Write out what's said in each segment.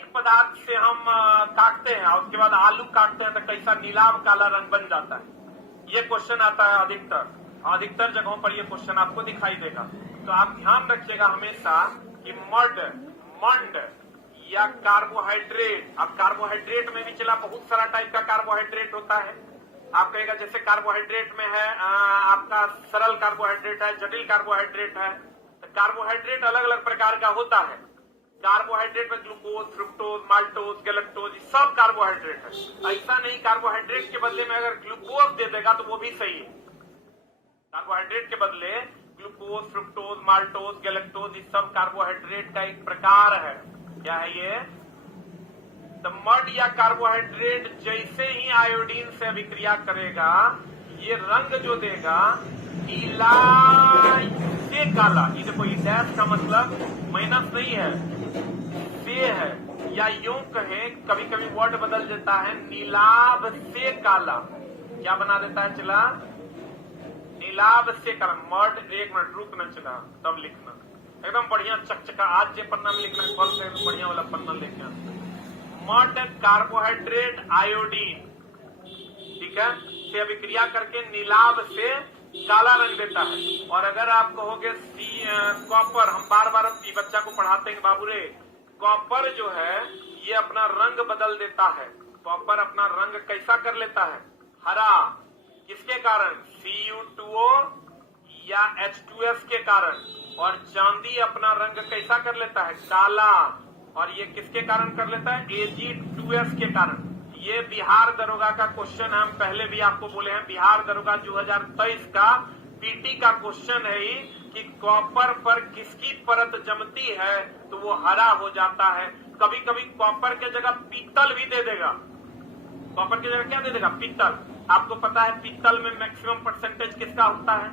एक पदार्थ से हम काटते हैं और उसके बाद आलू काटते हैं तो कैसा नीलाभ काला रंग बन जाता है? ये क्वेश्चन आता है अधिकतर जगहों पर ये क्वेश्चन आपको दिखाई देगा। तो आप ध्यान रखिएगा हमेशा कि मंड या कार्बोहाइड्रेट, अब कार्बोहाइड्रेट में भी चला बहुत सारा टाइप का कार्बोहाइड्रेट होता है। आप कहेगा जैसे कार्बोहाइड्रेट में है आपका सरल कार्बोहाइड्रेट है, जटिल कार्बोहाइड्रेट है। तो कार्बोहाइड्रेट अलग अलग प्रकार का होता है। कार्बोहाइड्रेट में ग्लूकोज, फ्रुक्टोज, माल्टोज, गैलेक्टोज सब कार्बोहाइड्रेट है। ऐसा नहीं कार्बोहाइड्रेट के बदले में अगर ग्लूकोज दे देगा तो वो भी सही है। कार्बोहाइड्रेट के बदले ग्लूकोज, फ्रुक्टोज, माल्टोज, गैलेक्टोज ये सब कार्बोहाइड्रेट का एक प्रकार है। क्या है ये? तो मड या कार्बोहाइड्रेट जैसे ही आयोडीन से अभिक्रिया करेगा ये रंग जो देगा नीला से काला। ये देखो ये डैश का मतलब माइनस नहीं है, से है, या यूं कहें कभी कभी वर्ड बदल देता है नीलाभ से काला। क्या बना देता है? चला नीलाभ से काला। मड, एक मिनट रुकना, चला तब लिखना एकदम बढ़िया चकचका। आज जो पन्ना में लिखना है कल से बढ़िया वाला पन्ना लेके आना। मड कार्बोहाइड्रेट आयोडीन, ठीक है, से अभिक्रिया करके नीलाभ से काला रंग देता है। और अगर आप कहोगे कॉपर, हम बार बार बच्चा को पढ़ाते हैं बाबू रे, कॉपर जो है ये अपना रंग बदल देता है। कॉपर अपना रंग कैसा कर लेता है? हरा। किसके कारण? Cu2O या H2S के कारण। और चांदी अपना रंग कैसा कर लेता है? काला। और ये किसके कारण कर लेता है? Ag2S के कारण। ये बिहार दरोगा का क्वेश्चन है, हम पहले भी आपको बोले हैं बिहार दरोगा 2023 का पीटी का क्वेश्चन है ही कि कॉपर पर किसकी परत जमती है तो वो हरा हो जाता है। कभी कभी कॉपर के जगह पीतल भी दे देगा। कॉपर की जगह क्या दे देगा? पीतल। आपको पता है पीतल में मैक्सिमम परसेंटेज किसका होता है?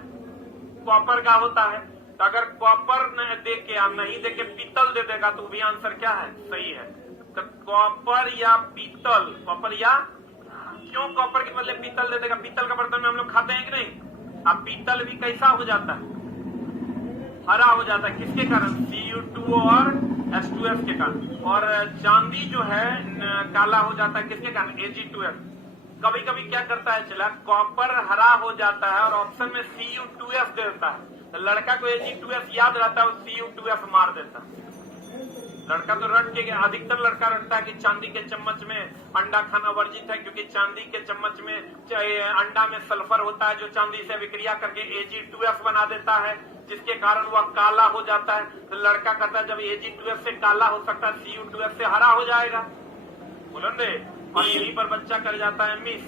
कॉपर का होता है। तो अगर कॉपर दे के या नहीं दे के पीतल दे देगा तो भी आंसर क्या है? सही है। तो कॉपर या पीतल, कॉपर या, क्यों कॉपर के बदले पीतल दे देगा? पीतल का बर्तन में हम लोग खाते हैं कि नहीं? अब पीतल भी कैसा हो जाता है? हरा हो जाता है। किसके कारण? Cu2 और H2S के कारण। और चांदी जो है काला हो जाता है किसके कारण? Ag2S। कभी कभी क्या करता है चला, कॉपर हरा हो जाता है और ऑप्शन में Cu2S दे देता है। तो लड़का को Ag2S याद रहता है, Cu2S मार देता है। लड़का तो रट के, अधिकतर लड़का रटता है कि चांदी के चम्मच में अंडा खाना वर्जित है, क्योंकि चांदी के चम्मच में अंडा में सल्फर होता है जो चांदी से विक्रिया करके Ag2S बना देता है, जिसके कारण वह काला हो जाता है। तो लड़का कहता है जब Ag2S से काला हो सकता है Cu2S से हरा हो जाएगा। बोलो ने। और यहीं पर बच्चा कर जाता है मिस,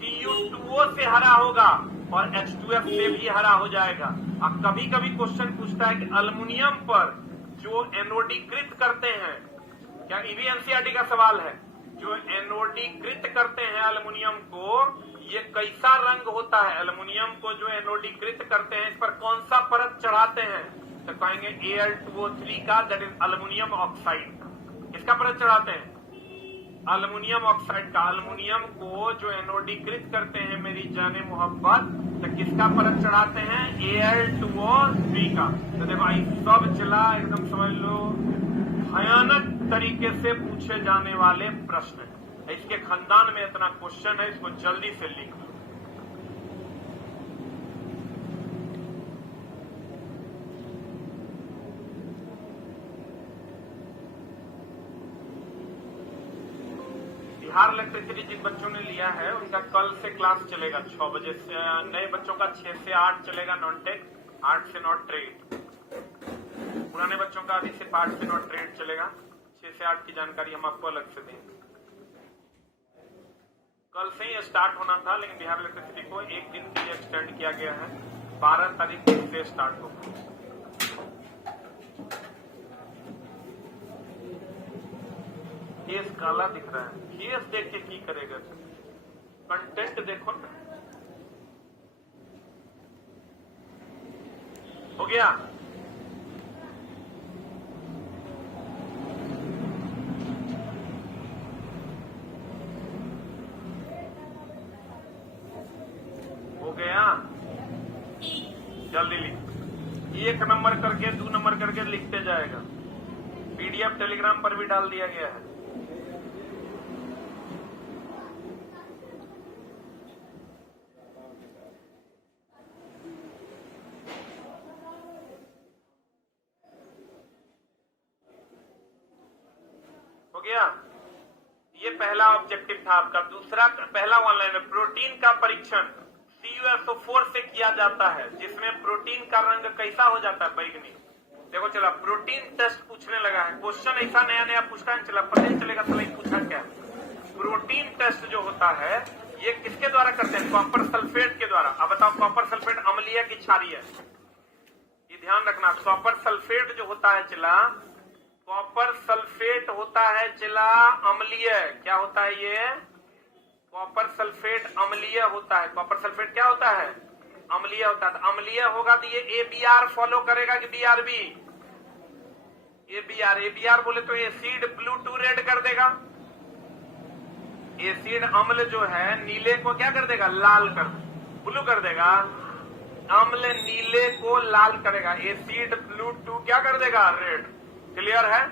Cu2O से हरा होगा और H2S से भी हरा हो जाएगा। अब कभी कभी क्वेश्चन पूछता है कि अल्युमिनियम पर जो एनोडीकृत करते हैं, क्या ये भी एनसीईआरटी का सवाल है, जो एनोडीकृत करते हैं अल्युमिनियम को, ये कैसा रंग होता है? अल्युमिनियम को जो एनोडीकृत करते हैं इस पर कौन सा परत चढ़ाते हैं? तो कहेंगे Al2O3 का, दैट इज अल्युमिनियम ऑक्साइड। इसका परत चढ़ाते हैं अल्युमिनियम ऑक्साइड का। अल्युमिनियम को जो एनोडीकृत करते हैं मेरी जाने मोहब्बत, तो किसका परत चढ़ाते हैं? Al2O3 का। तो देखो आई सब चला, एकदम समझ लो भयानक तरीके से पूछे जाने वाले प्रश्न है। इसके खानदान में इतना क्वेश्चन है, इसको जल्दी से लिख लो। बिहार इलेक्ट्रिसिटी जिन बच्चों ने लिया है उनका कल से क्लास चलेगा 6 बजे से। नए बच्चों का 6 से 8 चलेगा नॉन टेक, 8 से नॉट ट्रेड। पुराने बच्चों का अभी सिर्फ 8 से नॉट ट्रेड चलेगा। 6 से 8 की जानकारी हम आपको अलग से देंगे। कल से ही स्टार्ट होना था, लेकिन बिहार इलेक्ट्रिसिटी को एक दिन के लिए एक्सटेंड किया गया है। 12 तारीख से स्टार्ट होगा। केस काला दिख रहा है, केस देख के की करेगा? कंटेंट देखो ना। हो गया? हो गया? जल्दी लिख, 1 नंबर करके 2 नंबर करके लिखते जाएगा। पीडीएफ टेलीग्राम पर भी डाल दिया गया है। गया? ये पहला ऑब्जेक्टिव था आपका। दूसरा, पहला ऑनलाइन में प्रोटीन का परीक्षण CuSO4 से किया जाता है, जिसमें प्रोटीन का रंग कैसा हो जाता है? बैगनी। देखो चला प्रोटीन टेस्ट पूछने लगा है, क्वेश्चन ऐसा नया नया पूछता है, चला पता नहीं चलेगा चला पूछा क्या। प्रोटीन टेस्ट जो होता है ये किसके द्वारा करते हैं? कॉपर सल्फेट के द्वारा। अब बताओ कॉपर सल्फेट अम्लीय की क्षारीय? ये ध्यान रखना, कॉपर सल्फेट जो होता है चला, कॉपर सल्फेट होता है चला अम्लीय। क्या होता है ये? कॉपर सल्फेट अम्लीय होता है। कॉपर सल्फेट क्या होता है? अम्लीय होता है। अम्लीय होगा तो ये ABr फॉलो करेगा कि BRB? ABr बोले तो एसिड ब्लू टू रेड कर देगा। एसिड अम्ल जो है नीले को क्या कर देगा? लाल कर, ब्लू कर देगा। अम्ल नीले को लाल करेगा, एसिड ब्लू टू क्या कर देगा? रेड। क्लियर है?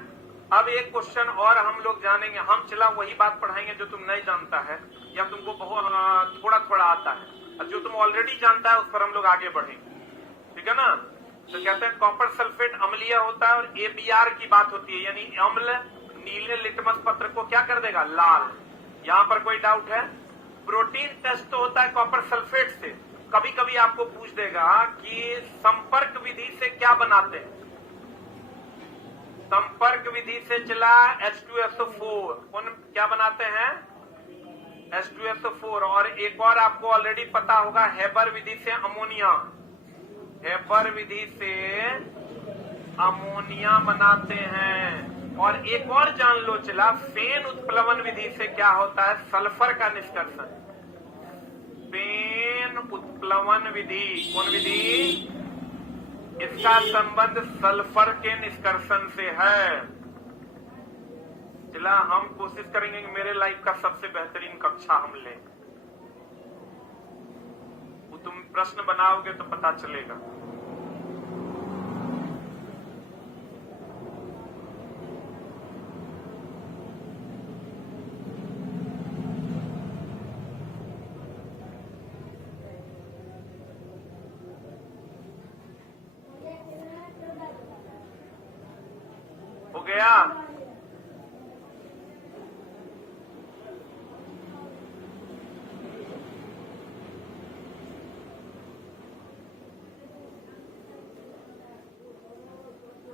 अब एक क्वेश्चन और हम लोग जानेंगे। हम चला वही बात पढ़ाएंगे जो तुम नहीं जानता है या तुमको बहुत थोड़ा थोड़ा आता है, और जो तुम ऑलरेडी जानता है उस पर हम लोग आगे बढ़ेंगे। ठीक है ना? तो कहते हैं कॉपर सल्फेट अम्लीय होता है और ABr की बात होती है, यानी अम्ल नीले लिटमस पत्र को क्या कर देगा? लाल। यहां पर कोई डाउट है? प्रोटीन टेस्ट तो होता है कॉपर सल्फेट से। कभी कभी आपको पूछ देगा कि संपर्क विधि से क्या बनाते हैं? संपर्क विधि से चला H2SO4। कौन क्या बनाते हैं? H2SO4। और एक और आपको ऑलरेडी पता होगा, हेबर विधि से अमोनिया। हेबर विधि से अमोनिया बनाते हैं। और एक और जान लो चला, फेन उत्प्लवन विधि से क्या होता है? सल्फर का निष्कर्षण। फेन उत्प्लवन विधि, कौन विधि? इसका संबंध सल्फर के निष्कर्षण से है। चला हम कोशिश करेंगे कि मेरे लाइफ का सबसे बेहतरीन कक्षा हम लें। वो तुम प्रश्न बनाओगे तो पता चलेगा। हो गया?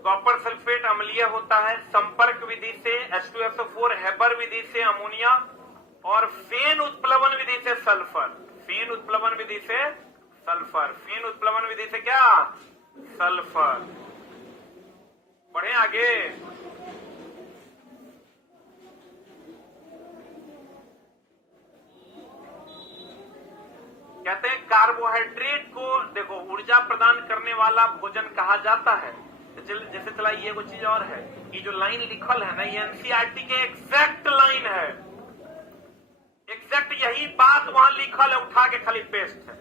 कॉपर सल्फेट अम्लीय होता है, संपर्क विधि से H2SO4, हेबर विधि से अमोनिया और फेन उत्प्लवन विधि से सल्फर। फेन उत्प्लवन विधि से सल्फर। फेन उत्प्लवन विधि से क्या? सल्फर। बढ़े आगे। कहते हैं कार्बोहाइड्रेट को देखो ऊर्जा प्रदान करने वाला भोजन कहा जाता है। जैसे चला ये वो चीज और है, ये जो लाइन लिखल है ना, ये NCERT के एग्जैक्ट लाइन है। एग्जैक्ट यही बात वहां लिखल है, उठा के खाली पेस्ट है।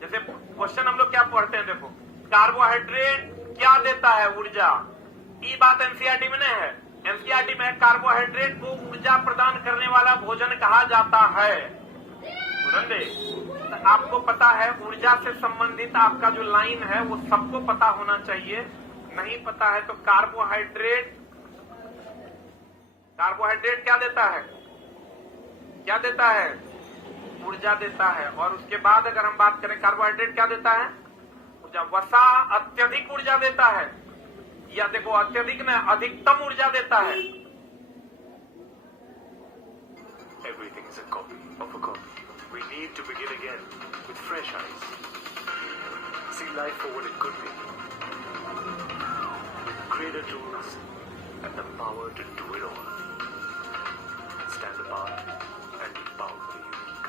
जैसे क्वेश्चन हम लोग क्या पढ़ते हैं, देखो कार्बोहाइड्रेट क्या देता है? ऊर्जा। ये बात NCERT में नहीं है। NCERT में कार्बोहाइड्रेट को ऊर्जा प्रदान करने वाला भोजन कहा जाता है। तो आपको पता है ऊर्जा से संबंधित आपका जो लाइन है वो सबको पता होना चाहिए। नहीं पता है तो कार्बोहाइड्रेट क्या देता है? क्या देता है? ऊर्जा देता है। और उसके बाद अगर हम बात करें कार्बोहाइड्रेट क्या देता है? ऊर्जा। वसा अत्यधिक ऊर्जा देता है, या देखो अत्यधिक में अधिकतम ऊर्जा देता है। Everything is a copy of a copy. We need to begin again with fresh eyes. See life for what it could be. With greater tools and the power to do it all. Stand apart and be powerfully unique.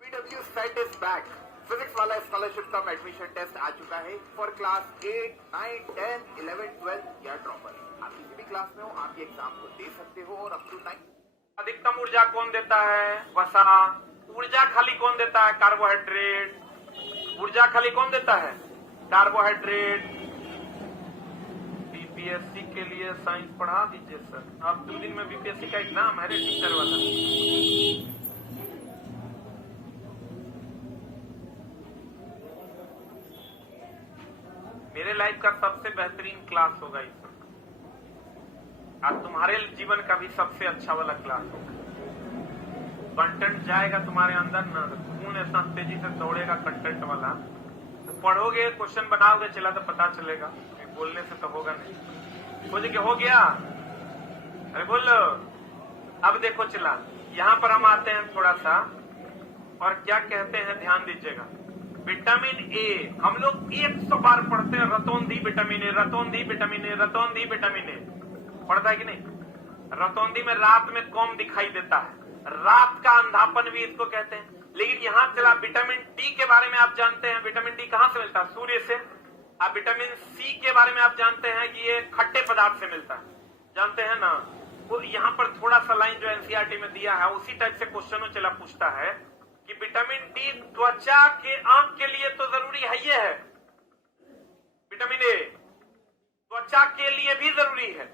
PW Set is back. Physics वाला scholarship कम admission test आ चुका है for class 8, 9, 10, 11, 12 या dropper. आप किसी भी class में हो, आप ये एग्जाम को दे सकते हो और अप टू 9। अधिकतम ऊर्जा कौन देता है? वसा। ऊर्जा खाली कौन देता है? कार्बोहाइड्रेट। ऊर्जा खाली कौन देता है? कार्बोहाइड्रेट। बीपीएससी के लिए साइंस पढ़ा दीजिए सर। अब 2 दिन में बीपीएससी का एग्जाम है रे, टीचर वाला। मेरे लाइफ का सबसे बेहतरीन क्लास होगा इस वक्त। आज तुम्हारे जीवन का भी सबसे अच्छा वाला क्लास होगा। कंटेंट जाएगा तुम्हारे अंदर ना, तो खून इतना तेजी से दौड़ेगा कंटेंट वाला। तो पढ़ोगे, क्वेश्चन बनाओगे, चला तो पता चलेगा, बोलने से तो होगा नहीं। बोले कि हो गया, अरे बोलो। अब देखो चला, यहाँ पर हम आते हैं थोड़ा सा, और क्या कहते हैं ध्यान दीजिएगा। विटामिन ए हम लोग 100 बार पढ़ते हैं, रतौंधी विटामिन ए, रतौंधी विटामिन ए, रतौंधी विटामिन ए। पढ़ता है कि नहीं? रतौंधी में रात में कम दिखाई देता है, रात का अंधापन भी इसको कहते हैं। लेकिन यहाँ चला विटामिन डी के बारे में आप जानते हैं, विटामिन डी कहाँ से मिलता है? सूर्य से। आप विटामिन सी के बारे में आप जानते हैं कि ये खट्टे पदार्थ से मिलता है, जानते हैं ना? वो यहाँ पर थोड़ा सा लाइन जो एनसीईआरटी में दिया है उसी टाइप से क्वेश्चन चला पूछता है कि विटामिन डी त्वचा के आंख के लिए तो जरूरी है, ये है विटामिन ए त्वचा के लिए भी जरूरी है,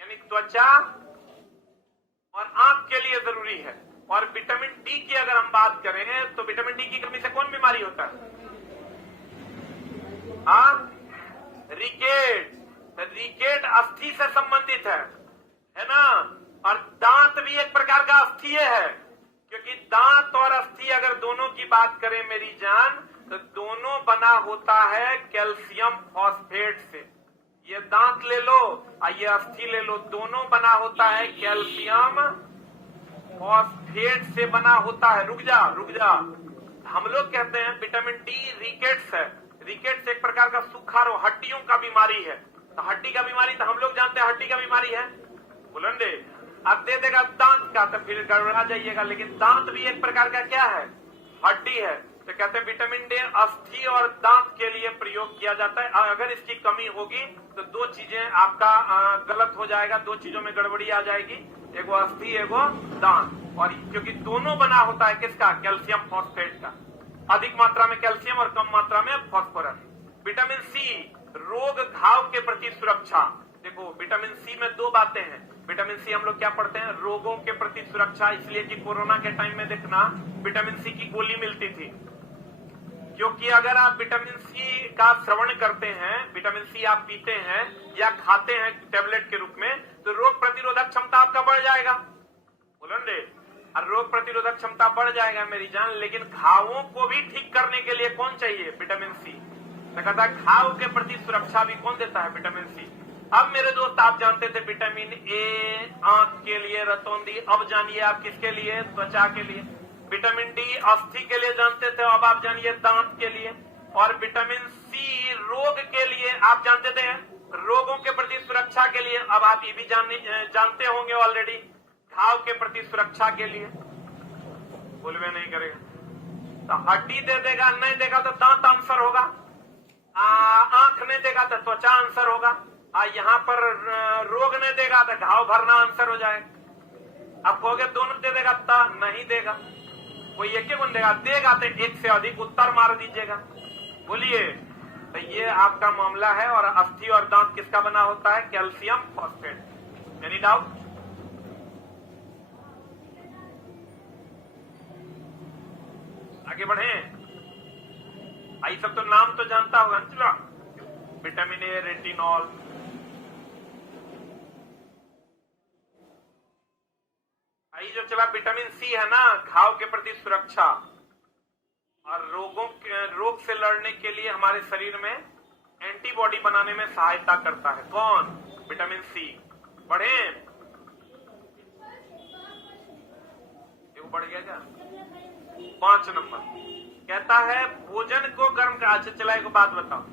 यानी त्वचा और आंख के लिए जरूरी है। और विटामिन डी की अगर हम बात करें तो विटामिन डी की कमी से कौन बीमारी होता है? रिकेट। रिकेट अस्थि से संबंधित है ना? और दांत भी एक प्रकार का अस्थीय है, क्योंकि दांत और अस्थि अगर दोनों की बात करें मेरी जान, तो दोनों बना होता है कैल्शियम फॉस्फेट से। ये दांत ले लो और ये अस्थि ले लो, दोनों बना होता है कैल्शियम फॉस्फेट से बना होता है। रुक जा। हम लोग कहते हैं विटामिन डी रिकेट्स है। रिकेट्स एक प्रकार का सूखा रोग, हड्डियों का बीमारी है। तो हड्डी का बीमारी तो हम लोग जानते हैं हड्डी का बीमारी है, बुलंदे। अब दे देगा दांत का तो फिर गड़बड़ा जाइएगा, लेकिन दांत भी एक प्रकार का क्या है? हड्डी है। तो कहते हैं विटामिन डी अस्थि और दांत के लिए प्रयोग किया जाता है। अगर इसकी कमी होगी तो दो चीजें आपका गलत हो जाएगा, दो चीजों में गड़बड़ी आ जाएगी, एगो अस्थि एगो दांत। और क्योंकि दोनों बना होता है किसका? कैल्शियम फॉस्फेट का। अधिक मात्रा में कैल्शियम और कम मात्रा में फॉस्फोरस। विटामिन सी रोग घाव के प्रति सुरक्षा। देखो विटामिन सी में दो बातें हैं। विटामिन सी हम लोग क्या पढ़ते हैं? रोगों के प्रति सुरक्षा, इसलिए कि कोरोना के टाइम में देखना विटामिन सी की गोली मिलती थी, क्योंकि अगर आप विटामिन सी का श्रवण करते हैं, विटामिन सी आप पीते हैं या खाते हैं टेबलेट के रूप में, तो रोग प्रतिरोधक क्षमता आपका बढ़ जाएगा, बोलेंगे। और रोग प्रतिरोधक क्षमता बढ़ जाएगा मेरी जान। लेकिन घावों को भी ठीक करने के लिए कौन चाहिए? Vitamin C. तो कहता है घाव के प्रति सुरक्षा भी कौन देता है? Vitamin C. अब मेरे दोस्त आप जानते थे विटामिन ए आंख के लिए, रतौंधी। अब जानिए आप किसके लिए? त्वचा के लिए। विटामिन डी अस्थि के लिए जानते थे, अब आप जानिए दांत के लिए। और विटामिन सी रोग के लिए आप जानते थे, रोगों के प्रति सुरक्षा के लिए। अब आप ये भी जानते होंगे ऑलरेडी, घाव के प्रति सुरक्षा के लिए। बोलवे नहीं करेगा तो हड्डी दे देगा, नहीं देगा तो दांत आंसर होगा। आंख नहीं देगा तो त्वचा आंसर होगा। यहाँ पर रोग नहीं देगा तो घाव भरना आंसर हो जाएगा। अब कहोगे दोनों दे देगा तो नहीं देगा, कोई एक ही गुण देगा तो एक से अधिक उत्तर मार दीजिएगा। बोलिए, तो ये आपका मामला है। और अस्थि और दांत किसका बना होता है? Calcium phosphate. Any doubt? आगे बढ़े। आई सब तो नाम तो जानता होगा ना, विटामिन ए, रेटिनॉल। आई जो चला विटामिन सी है ना, घाव के प्रति सुरक्षा और रोग से लड़ने के लिए हमारे शरीर में एंटीबॉडी बनाने में सहायता करता है। कौन? Vitamin C. बढ़े, बढ़ गया क्या? 5 नंबर कहता है भोजन को गर्म का। अच्छा चला एक बात बताओ,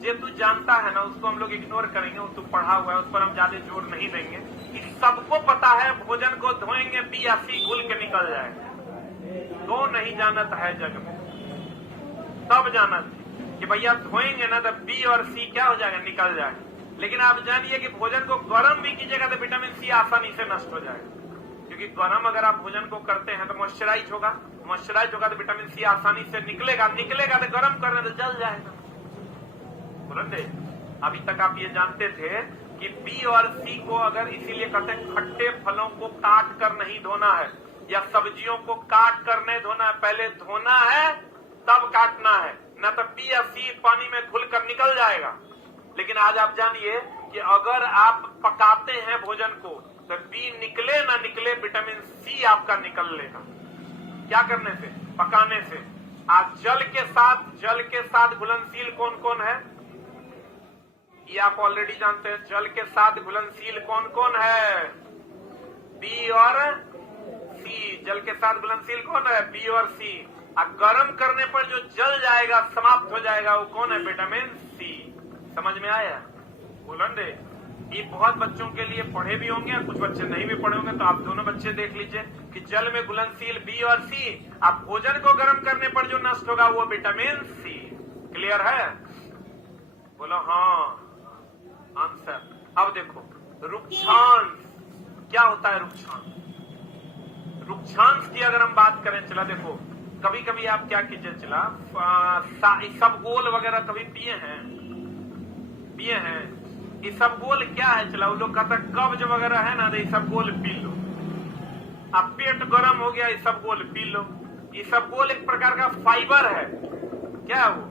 जे तू जानता है ना उसको हम लोग इग्नोर करेंगे, वो तू पढ़ा हुआ है उस पर हम ज्यादा जोर नहीं देंगे। कि सबको पता है भोजन को धोएंगे बी या सी घुल के निकल जाएगा। तो नहीं जानत है जग में, तब जानत कि भैया धोएंगे ना तो बी और सी क्या हो जाएगा? निकल जाएगा। लेकिन आप जानिए कि भोजन को गर्म भी कीजिएगा तो विटामिन सी आसानी से नष्ट हो जाएगा, क्योंकि गर्म अगर आप भोजन को करते हैं तो मॉइस्चराइज होगा, मॉइस्चराइज होगा तो विटामिन सी आसानी से निकलेगा तो गर्म करने तो जल जाएगा। अभी तक आप ये जानते थे कि बी और सी को अगर इसीलिए कहते हैं खट्टे फलों को काट कर नहीं धोना है, या सब्जियों को काट कर नहीं धोना है, पहले धोना है तब काटना है, न तो बी या सी पानी में घुल कर निकल जाएगा। लेकिन आज आप जानिए कि अगर आप पकाते पकाते हैं भोजन को तो बी निकले ना निकले विटामिन सी आपका निकल लेगा। क्या करने से? पकाने से। आज जल के साथ घुलनशील कौन कौन है ये आप ऑलरेडी जानते हैं। जल के साथ घुलनशील कौन कौन है? बी और सी। जल के साथ घुलनशील कौन है? बी और सी। अब गर्म करने पर जो जल जाएगा, समाप्त हो जाएगा, वो कौन है? Vitamin C. समझ में आया? बोलन दे। ये बहुत बच्चों के लिए पढ़े भी होंगे और कुछ बच्चे नहीं भी पढ़े होंगे, तो आप दोनों बच्चे देख लीजिए कि जल में घुलनशील बी और सी। आप भोजन को गर्म करने पर जो नष्ट होगा वो विटामिन सी। क्लियर है? बोलो हाँ। आंसर। अब देखो रुक्षांश क्या होता है? रुक्षांश की अगर हम बात करें, चला देखो कभी कभी आप क्या कीजिए, चला इसबगोल वगैरह कभी पिए हैं? इसबगोल क्या है? चला वो लोग कहता है कब्ज वगैरह है ना, तो इसबगोल पी लो। अब पेट गर्म हो गया, इसबगोल पी लो। इसबगोल एक प्रकार का फाइबर है। क्या है वो?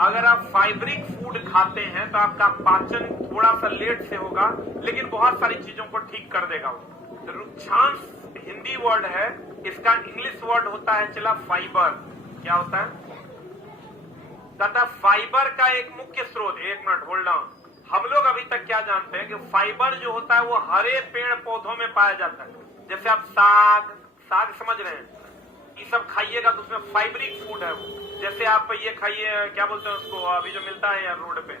अगर आप फाइबरिक फूड खाते हैं तो आपका पाचन थोड़ा सा लेट से होगा, लेकिन बहुत सारी चीजों को ठीक कर देगा वो। तो रुक्षांश हिंदी वर्ड है, इसका इंग्लिश वर्ड होता है चला फाइबर। क्या होता है? कहता फाइबर का एक मुख्य स्रोत। एक मिनट होल्ड ऑन। हम लोग अभी तक क्या जानते हैं कि फाइबर जो होता है वो हरे पेड़ पौधों में पाया जाता है। जैसे आप साग समझ रहे हैं, ये सब खाइएगा तो उसमें फाइबरिक फूड है वो। जैसे आप ये खाइए, क्या बोलते हैं उसको अभी जो मिलता है यार रोड पे,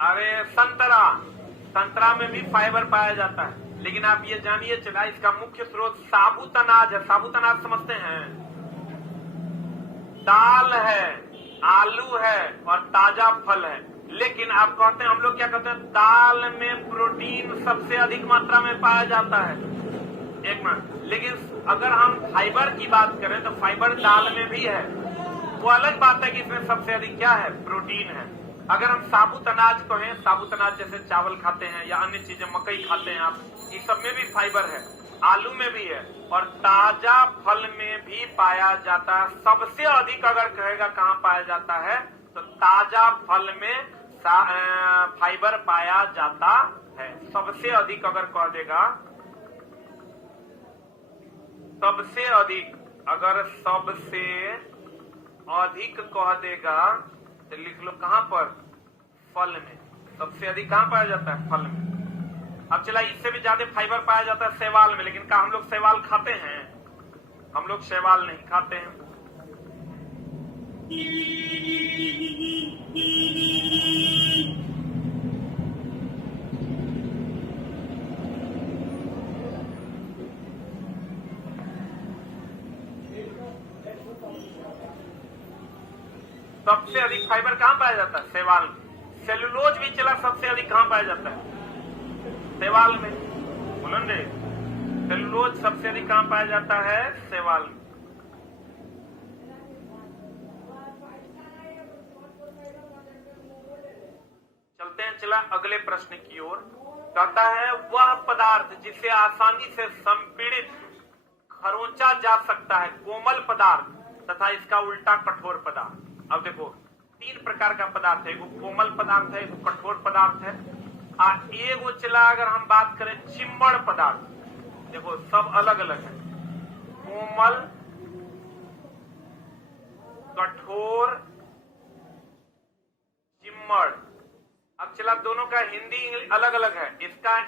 अरे संतरा में भी फाइबर पाया जाता है। लेकिन आप ये जानिए चला इसका मुख्य स्रोत साबुत अनाज है। साबुत अनाज समझते हैं? दाल है, आलू है और ताजा फल है। लेकिन आप कहते हैं, हम लोग क्या कहते हैं, दाल में प्रोटीन सबसे अधिक मात्रा में पाया जाता है। एक मिनट। लेकिन अगर हम फाइबर की बात करें तो फाइबर दाल में भी है। वो अलग बात है कि इसमें सबसे अधिक क्या है? प्रोटीन है। अगर हम साबुत अनाज कहें, साबुत अनाज जैसे चावल खाते हैं या अन्य चीजें, मकई खाते हैं आप, ये सब में भी फाइबर है। आलू में भी है और ताजा फल में भी पाया जाता है। सबसे अधिक अगर कहेगा कहाँ पाया जाता है तो ताजा फल में फाइबर पाया जाता है। सबसे अधिक अगर कह देगा, सबसे अधिक कह देगा तो लिख लो कहां पर? फल में। सबसे अधिक कहां पाया जाता है? फल में। अब चला इससे भी ज्यादा फाइबर पाया जाता है शैवाल में। लेकिन क्या हम लोग शैवाल खाते हैं? हम लोग शैवाल नहीं खाते हैं। सबसे अधिक फाइबर कहां पाया जाता है? शैवाल में। सेलुलोज भी चला सबसे अधिक कहां पाया जाता है? शैवाल में। बोलन दे। सेलुलोज सबसे अधिक कहां पाया जाता है? शैवाल में। चलते हैं चला अगले प्रश्न की ओर। कहता है वह पदार्थ जिसे आसानी से संपीड़ित खरोंचा जा सकता है, कोमल पदार्थ तथा इसका उल्टा कठोर पदार्थ। अब देखो तीन प्रकार का पदार्थ है, एक कोमल पदार्थ है, एक कठोर पदार्थ है। एगो चला अगर हम बात करें चिम्मड़ पदार्थ, देखो सब अलग अलग है, कोमल, कठोर, चिम्मड़। अब चला दोनों का हिंदी अलग अलग है। इसका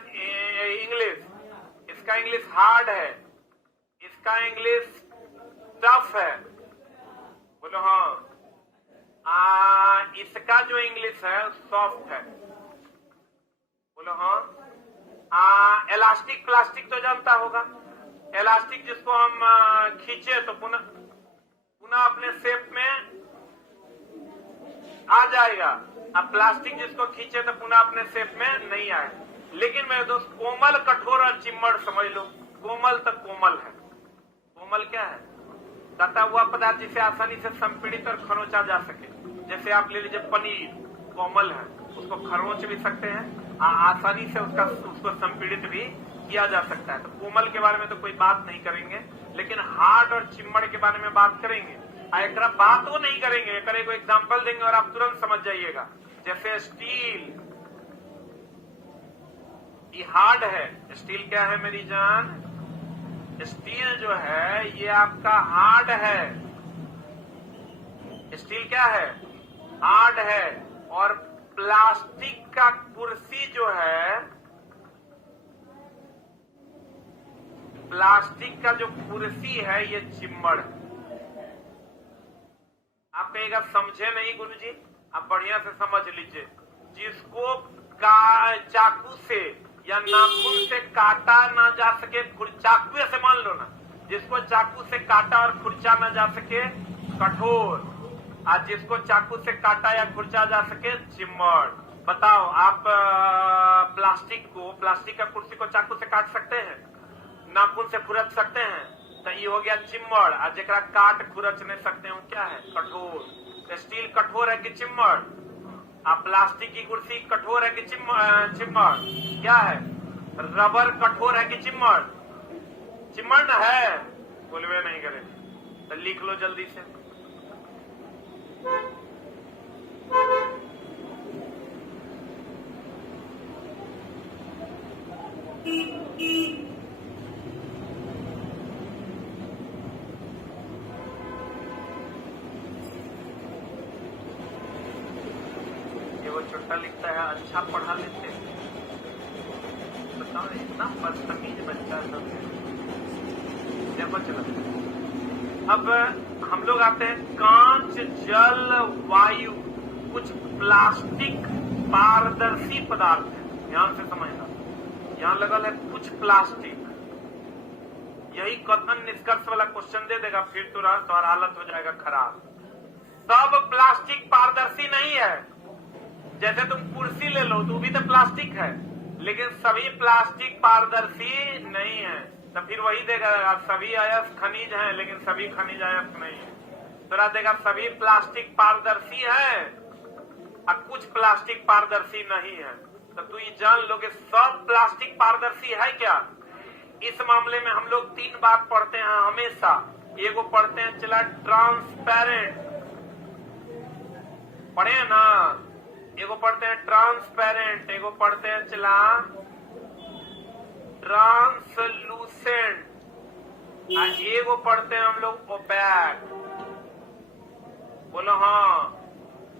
इंग्लिश हार्ड है, इसका इंग्लिश टफ है। बोलो हाँ। इसका जो इंग्लिश है सॉफ्ट है। बोलो हाँ। इलास्टिक प्लास्टिक तो जानता होगा। इलास्टिक जिसको हम खींचे तो पुनः अपने शेप में आ जाएगा। अब प्लास्टिक जिसको खींचे तो पुनः अपने शेप में नहीं आए। लेकिन मेरे दोस्त कोमल, कठोर और चिम्मड़ समझ लो। कोमल तो कोमल है। कोमल क्या है? कहता हुआ पदार्थ जिसे आसानी से संपीड़ित और खरोंचा जा सके। जैसे आप ले लीजिए पनीर, कोमल है, उसको खरोंच भी सकते हैं, आसानी से उसको संपीड़ित भी किया जा सकता है। तो कोमल के बारे में तो कोई बात नहीं करेंगे, लेकिन हार्ड और चिम्मड़ के बारे में बात करेंगे। एक बात वो नहीं करेंगे, एक एग्जाम्पल देंगे और आप तुरंत समझ जाइएगा। जैसे स्टील, ये हार्ड है। स्टील क्या है मेरी जान? स्टील जो है ये आपका हार्ड है। स्टील क्या है? हार्ड है। और प्लास्टिक का कुर्सी जो है, प्लास्टिक का जो कुर्सी है ये चिम्मड़ है। आप कहेगा समझे नहीं गुरुजी, आप बढ़िया से समझ लीजिए। जिसको चाकू से या नाखून से काटा ना जा सके, चाकू ऐसे मान लो ना, जिसको चाकू से काटा और खुरचा ना जा सके कठोर, आज जिसको चाकू से काटा या खुरचा जा सके चिम्मड़। बताओ आप प्लास्टिक का कुर्सी को चाकू से काट सकते हैं, नाखून से खुरच सकते हैं, तो ये हो गया चिम्मड़। आज जरा काट खुरच नहीं सकते हो क्या है? कठोर। स्टील कठोर है कि चिम्मड़? आप प्लास्टिक की कुर्सी कठोर है कि चिम्मड़? क्या है? रबर कठोर है कि चिम्मड़? चिम्मड़ न है, बोलवे नहीं करे तो लिख लो जल्दी से। वो छोटा लिखता है अच्छा पढ़ा लेते हैं। बताओ इतना बदतमीज बच्चा सब क्या चला। अब हम लोग आते हैं कांच, जल, वायु, कुछ प्लास्टिक पारदर्शी पदार्थ है। ध्यान से समझना, यहां लगल है कुछ प्लास्टिक। यही कथन निष्कर्ष वाला क्वेश्चन दे देगा, फिर तुम्हारा हालत हो जाएगा खराब। सब प्लास्टिक पारदर्शी नहीं है। जैसे तुम कुर्सी ले लो तो भी तो प्लास्टिक है, लेकिन सभी प्लास्टिक पारदर्शी नहीं है। तो फिर वही देगा सभी अयस्क खनिज हैं, लेकिन सभी खनिज अयस्क नहीं है। तो देगा सभी प्लास्टिक पारदर्शी है और कुछ प्लास्टिक पारदर्शी नहीं है। तो तू ये जान लो कि सब प्लास्टिक पारदर्शी है क्या? इस मामले में हम लोग 3 बात पढ़ते हैं हमेशा। एगो पढ़ते हैं चला ट्रांसपेरेंट, पढ़े हैं ना? एगो पढ़ते हैं ट्रांसपेरेंट, एगो पढ़ते हैं चला ट्रांसलूसेंट, एगो पढ़ते हैं हम लोग ओपैक। बोलो हाँ।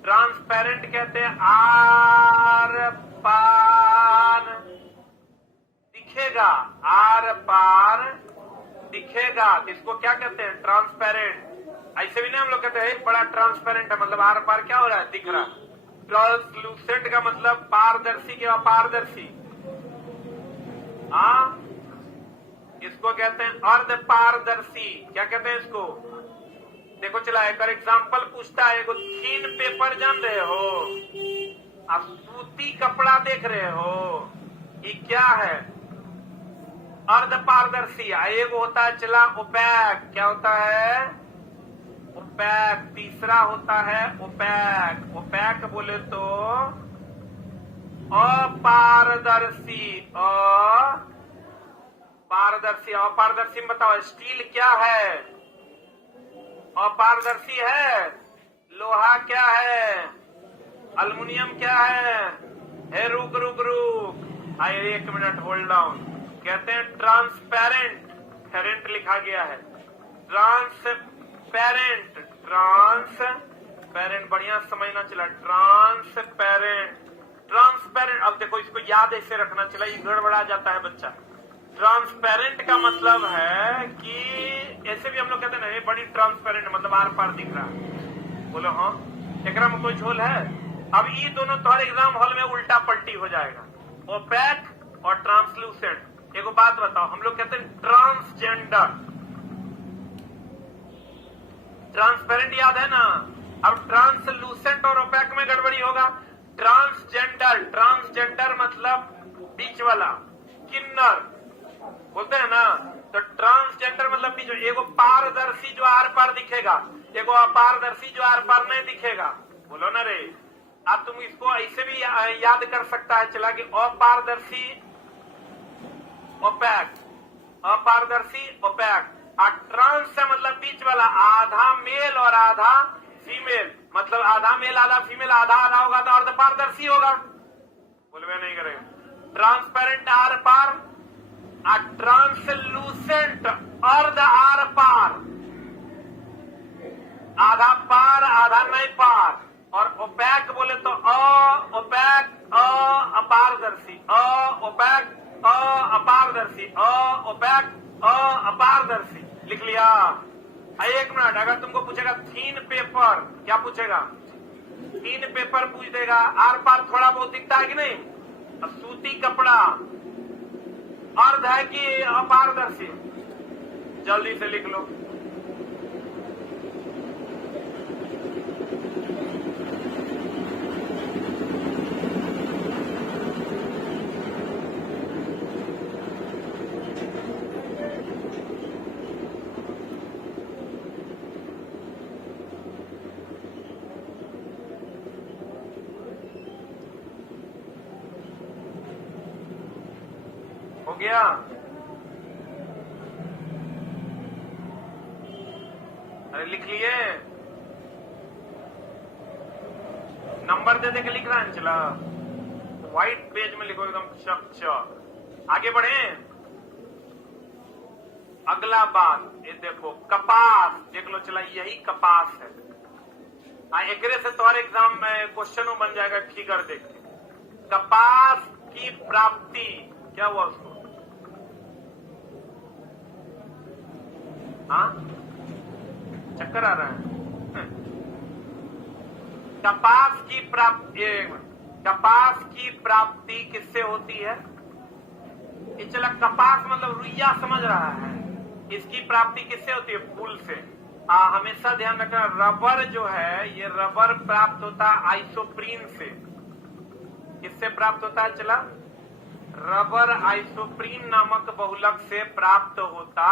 ट्रांसपेरेंट कहते हैं आर पार दिखेगा, आर पार दिखेगा। इसको क्या कहते हैं? ट्रांसपेरेंट। ऐसे भी नहीं हम लोग कहते हैं बड़ा ट्रांसपेरेंट है, मतलब आर पार क्या हो रहा है? दिख रहा। ट्रांसलूसेंट का मतलब पारदर्शी के अपारदर्शी। हाँ, इसको कहते हैं अर्ध पारदर्शी। क्या कहते हैं इसको? देखो चला एक एग्जाम्पल पूछता है। एगो थीन पेपर जान रहे हो, आप सूती कपड़ा देख रहे हो, ये क्या है? अर्ध पारदर्शी। एगो होता है चला ओपैक। क्या होता है? ओपैक। तीसरा होता है ओपैक। ओपैक बोले तो अपारदर्शी। अपारदर्शी। अपारदर्शी में बताओ स्टील क्या है? अपारदर्शी है। लोहा क्या है? अल्युमिनियम क्या है? रुक रुक रुक, आइए 1 मिनट होल्ड डाउन। कहते हैं ट्रांसपेरेंट। फेरेंट लिखा गया है। ट्रांसपेरेंट। ट्रांसपेरेंट बढ़िया समझना चला। ट्रांसपेरेंट। ट्रांसपेरेंट। अब देखो इसको याद ऐसे रखना चला, ये गड़बड़ा जाता है बच्चा। ट्रांसपेरेंट का मतलब है कि ऐसे भी हम लोग कहते हैं ना बड़ी ट्रांसपेरेंट, मतलब आर पार दिख रहा है। बोलो हाँ, एकरा में कोई झोल है? अब ये दोनों तुम्हारे एग्जाम हॉल में उल्टा पलटी हो जाएगा, ओपैक और ट्रांसलूसेंट। एगो बात बताओ, हम लोग कहते हैं ट्रांसजेंडर। ट्रांसपेरेंट याद है ना? अब ट्रांसलूसेंट और ओपैक में गड़बड़ी होगा। ट्रांसजेंडर। ट्रांसजेंडर मतलब बीच वाला, किन्नर बोलते हैं ना। तो ट्रांसजेंडर मतलब बीच। एगो पारदर्शी जो आर पार दिखेगा, एगो अपारदर्शी जो आर पार नहीं दिखेगा। बोलो ना रे। अब तुम इसको ऐसे भी याद कर सकता है चला कि अपारदर्शी ओपैक, अपारदर्शी ओपैक। और ट्रांस से मतलब बीच वाला, आधा मेल और आधा फीमेल, मतलब आधा मेल आधा फीमेल, आधा आधा होगा तो अर्ध पारदर्शी होगा। बोलवे नहीं करेगा। ट्रांसपेरेंट ट्रांसपेरेंट आर पार, a translucent अर्ध आर पार, आधा पार आधा नहीं पार, और ओपैक बोले तो ओपैक अपारदर्शी, ओपैक अपारदर्शी, ओपैक अपारदर्शी। लिख लिया। एक मिनट, अगर तुमको पूछेगा थीन पेपर, क्या पूछेगा? थीन पेपर पूछ देगा। आर पार थोड़ा बहुत दिखता है कि नहीं? सूती कपड़ा अर्ध है कि अपारदर्शी? जल्दी से लिख लो। हो गया? अरे लिख लिए? नंबर दे दे के लिख रहा है। चला व्हाइट पेज में लिखो एकदम चक। आगे बढ़े। अगला बात ये देखो, कपास देख लो। चला यही कपास है। एकरे से तुम्हारे एग्जाम में क्वेश्चन बन जाएगा। फिगर देख के कपास की प्राप्ति क्या हुआ उसको? हाँ, चक्कर आ रहा है। कपास की प्राप्ति किससे होती है? ये चला कपास मतलब रुइया समझ रहा है। इसकी प्राप्ति किससे होती है? फूल से। हमेशा ध्यान रखना, रबर जो है ये रबर प्राप्त होता है आइसोप्रीन से। किससे प्राप्त होता है? चला रबर आइसोप्रीन नामक बहुलक से प्राप्त होता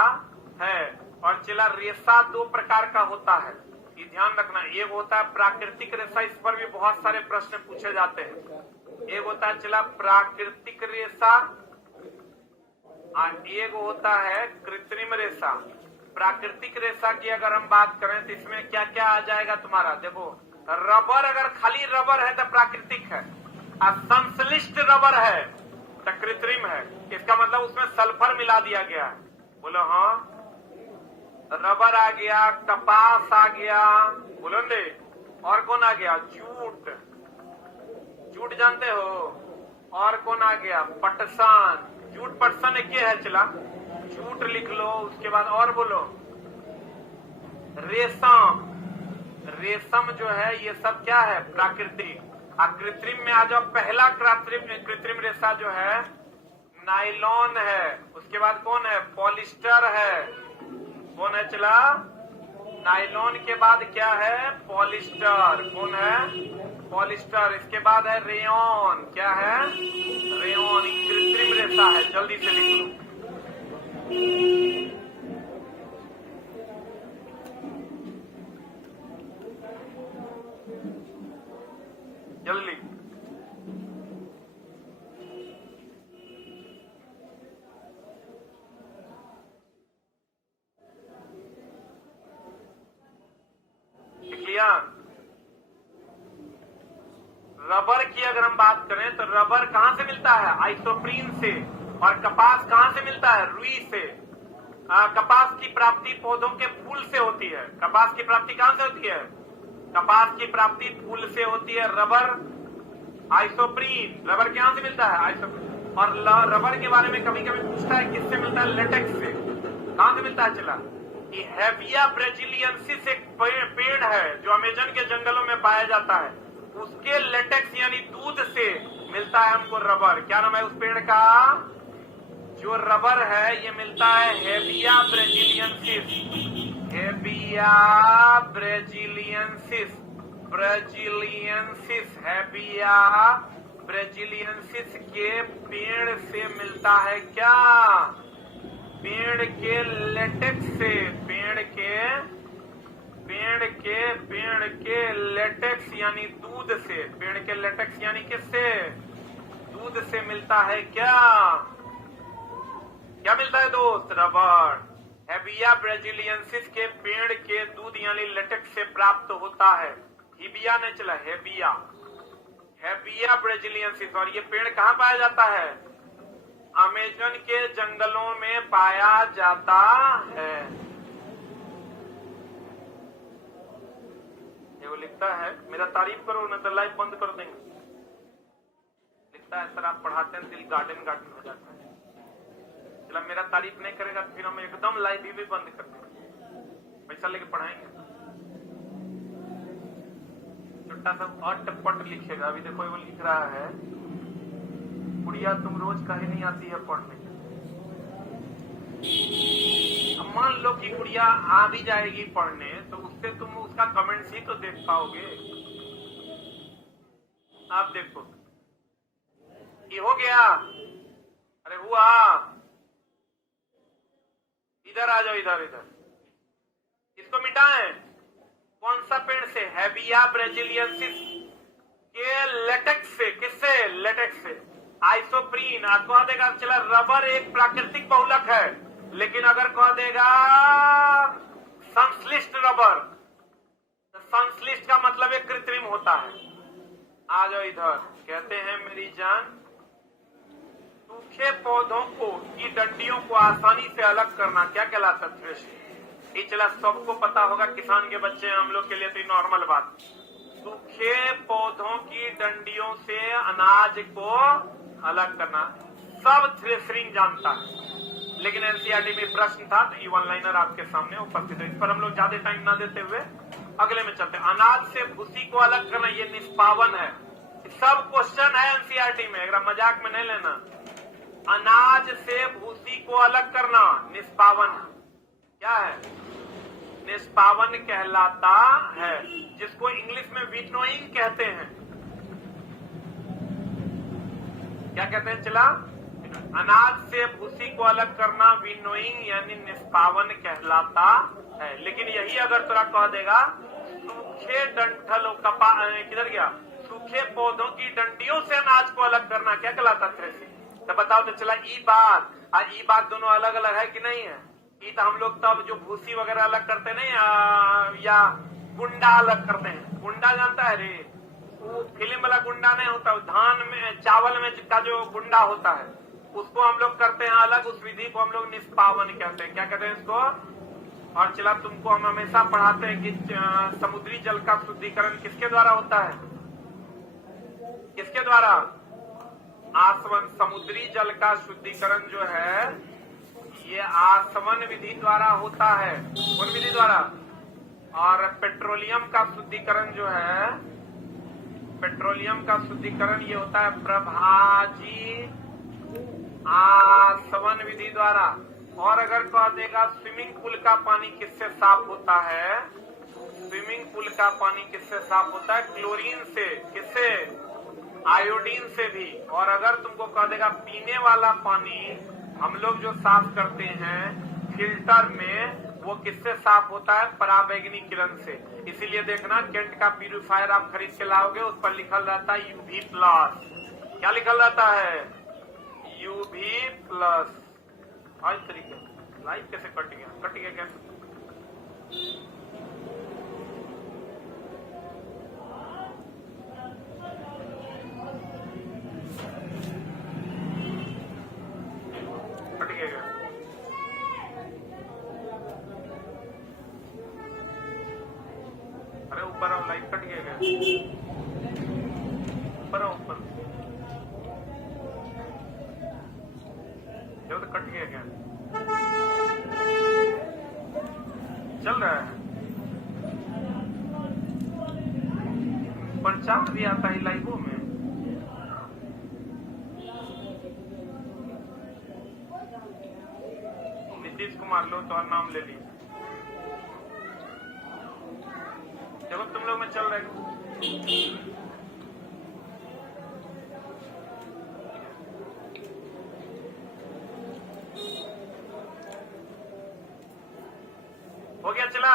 है। और चला रेशा दो प्रकार का होता है, ये ध्यान रखना। एक होता है प्राकृतिक रेशा, इस पर भी बहुत सारे प्रश्न पूछे जाते हैं। एक होता है चला प्राकृतिक रेशा, और एक होता है कृत्रिम रेशा। प्राकृतिक रेशा की अगर हम बात करें तो इसमें क्या क्या आ जाएगा तुम्हारा? देखो, रबर अगर खाली रबर है तो प्राकृतिक है, और संश्लिष्ट रबर है तो कृत्रिम है। इसका मतलब उसमें सल्फर मिला दिया गया है। बोलो हाँ। रबर आ गया, कपास आ गया, बोलो दे। और कौन आ गया? जूट। जूट जानते हो? और कौन आ गया? पटसन। जूट पटसन एक ही है। चला जूट लिख लो। उसके बाद और बोलो रेशम। रेशम जो है ये सब क्या है? प्राकृतिक। और कृत्रिम में आ जाओ। पहला कृत्रिम रेशा जो है नायलॉन है। उसके बाद कौन है? पॉलिस्टर है। कौन है? चला नायलॉन के बाद क्या है? पॉलिस्टर। कौन है? पॉलिस्टर। इसके बाद है रेयॉन। क्या है? रेयॉन। कृत्रिम रेशा है। जल्दी से लिख लो। जल्दी। रबर की अगर हम बात करें तो रबर कहां से मिलता है? आइसोप्रीन से। और कपास कहां से मिलता है? रुई से। कपास की प्राप्ति पौधों के फूल से होती है। कपास की प्राप्ति कहां से होती है? कपास की प्राप्ति फूल से होती है। Rubber isoprene. रबर कहां से मिलता है? आइसोप्रीन। और रबर के बारे में कभी कभी पूछता है किससे मिलता है? लेटेक्स से। कहां से मिलता है? चला ये हेविया ब्राजीलियंसिस एक पेड़ है जो अमेजन के जंगलों में पाया जाता है। उसके लेटेक्स यानी दूध से मिलता है हमको रबर। क्या नाम है उस पेड़ का? जो रबर है ये मिलता है हेविया ब्राजीलियंसिस। हेविया ब्राजीलियंसिस। हेविया ब्राजीलियंसिस के पेड़ से मिलता है। क्या? पेड़ के लेटेक्स से। पेड़ के लेटेक्स यानी दूध से। पेड़ के लेटेक्स यानी किससे? दूध से मिलता है। क्या क्या मिलता है दोस्त? रबर। हेविया ब्राजीलियंसिस के पेड़ के दूध यानी लेटेक्स से प्राप्त होता है। हिबिया ने चला हेविया ब्राजीलियंसिस। और ये पेड़ कहां पाया जाता है? अमेजन के जंगलों में पाया जाता है। ये वो लिखता है, मेरा तारीफ करो न तो लाइव बंद कर देंगे। लिखता है सर आप पढ़ाते हैं दिल गार्डन गार्डन हो जाता है। चला मेरा तारीफ नहीं करेगा तो फिर हम एकदम लाइव भी बंद कर देंगे, पैसा लेके पढ़ाएंगे। छोटा सा अटपट लिखेगा। अभी देखो वो लिख रहा है, गुड़िया तुम रोज कहीं नहीं आती है पढ़ने। अब मान लो कि गुड़िया आ भी जाएगी पढ़ने तो उससे तुम उसका कमेंट्स ही तो देख पाओगे। आप देखो ये हो गया। अरे हुआ, इधर आ जाओ, इधर इधर। इसको मिटाएं। कौन सा पेड़ से? हैबिया ब्राजीलियंसिस के लेटेक्स से। किससे? लेटेक्स से। आइसोप्रीन कह देगा चला रबर एक प्राकृतिक बहुलक है, लेकिन अगर कह देगा संश्लिष्ट रबर, तो संश्लिष्ट का मतलब एक कृत्रिम होता है। आ जाओ इधर। कहते हैं मेरी जान, सूखे पौधों को की डंडियों को आसानी से अलग करना क्या कहलाता है? थ्रेशिंग। ये चला सबको पता होगा, किसान के बच्चे हैं हम लोग के लिए तो नॉर्मल बात। सूखे पौधों की डंडियों से अनाज को अलग करना सब थ्रेशरिंग जानता है, लेकिन एनसीईआरटी में प्रश्न था तो ये वन लाइनर आपके सामने उपस्थित है। इस पर हम लोग ज्यादा टाइम ना देते हुए अगले में चलते हैं। अनाज से भूसी को अलग करना ये निष्पावन है। सब क्वेश्चन है एनसीईआरटी में, अगर मजाक में नहीं लेना। अनाज से भूसी को अलग करना निष्पावन क्या है? निष्पावन कहलाता है, जिसको इंग्लिश में विनोइंग कहते हैं। क्या कहते हैं? चला अनाज से भूसी को अलग करना विनोइंग यानी निष्पावन कहलाता है। लेकिन यही अगर तुरा कह देगा सूखे डंठल किधर गया? सूखे पौधों की डंडियों से अनाज को अलग करना क्या कहलाता? थ्रेशिंग। तो बताओ तो चला ई बात दोनों अलग अलग है कि नहीं है? ई तो हम लोग तब जो भूसी वगैरह अलग करते नहीं या गुंडा अलग करते हैं। गुंडा जानता है रे? वो फिल्म वाला गुंडा नहीं होता, धान में चावल में का जो गुंडा होता है उसको हम लोग करते हैं अलग। उस विधि को हम लोग निष्पावन कहते हैं। क्या कहते हैं इसको? और चला तुमको हम हमेशा पढ़ाते हैं कि समुद्री जल का शुद्धिकरण किसके द्वारा होता है? किसके द्वारा? आसवन। समुद्री जल का शुद्धिकरण जो है ये आसवन विधि द्वारा होता है। कौन विधि द्वारा? और पेट्रोलियम का शुद्धिकरण जो है, पेट्रोलियम का शुद्धिकरण ये होता है प्रभाजी आसवन विधि द्वारा। और अगर कह देगा स्विमिंग पूल का पानी किससे साफ होता है? स्विमिंग पूल का पानी किससे साफ होता है? क्लोरीन से। किससे? आयोडीन से भी। और अगर तुमको कह देगा पीने वाला पानी हम लोग जो साफ करते हैं फिल्टर में, वो किससे साफ होता है? पराबैंगनी किरण से। इसीलिए देखना केंट का प्यूरिफायर आप खरीद के लाओगे, उस पर लिखल रहता है यूवी प्लस। क्या लिखल रहता है? UV plus. आज तरीके लाइव कैसे कट गया कैसे? कट गया। अरे ऊपर आओ, लाइट कट गया। ऊपर आओ, ऊपर जो तो कट गया क्या? चल रहा है प्रचार भी आता है लाइवों में। नीतीश कुमार लो तो नाम ले ली। देखो तुम लोग में चल रहा है। हो गया? चला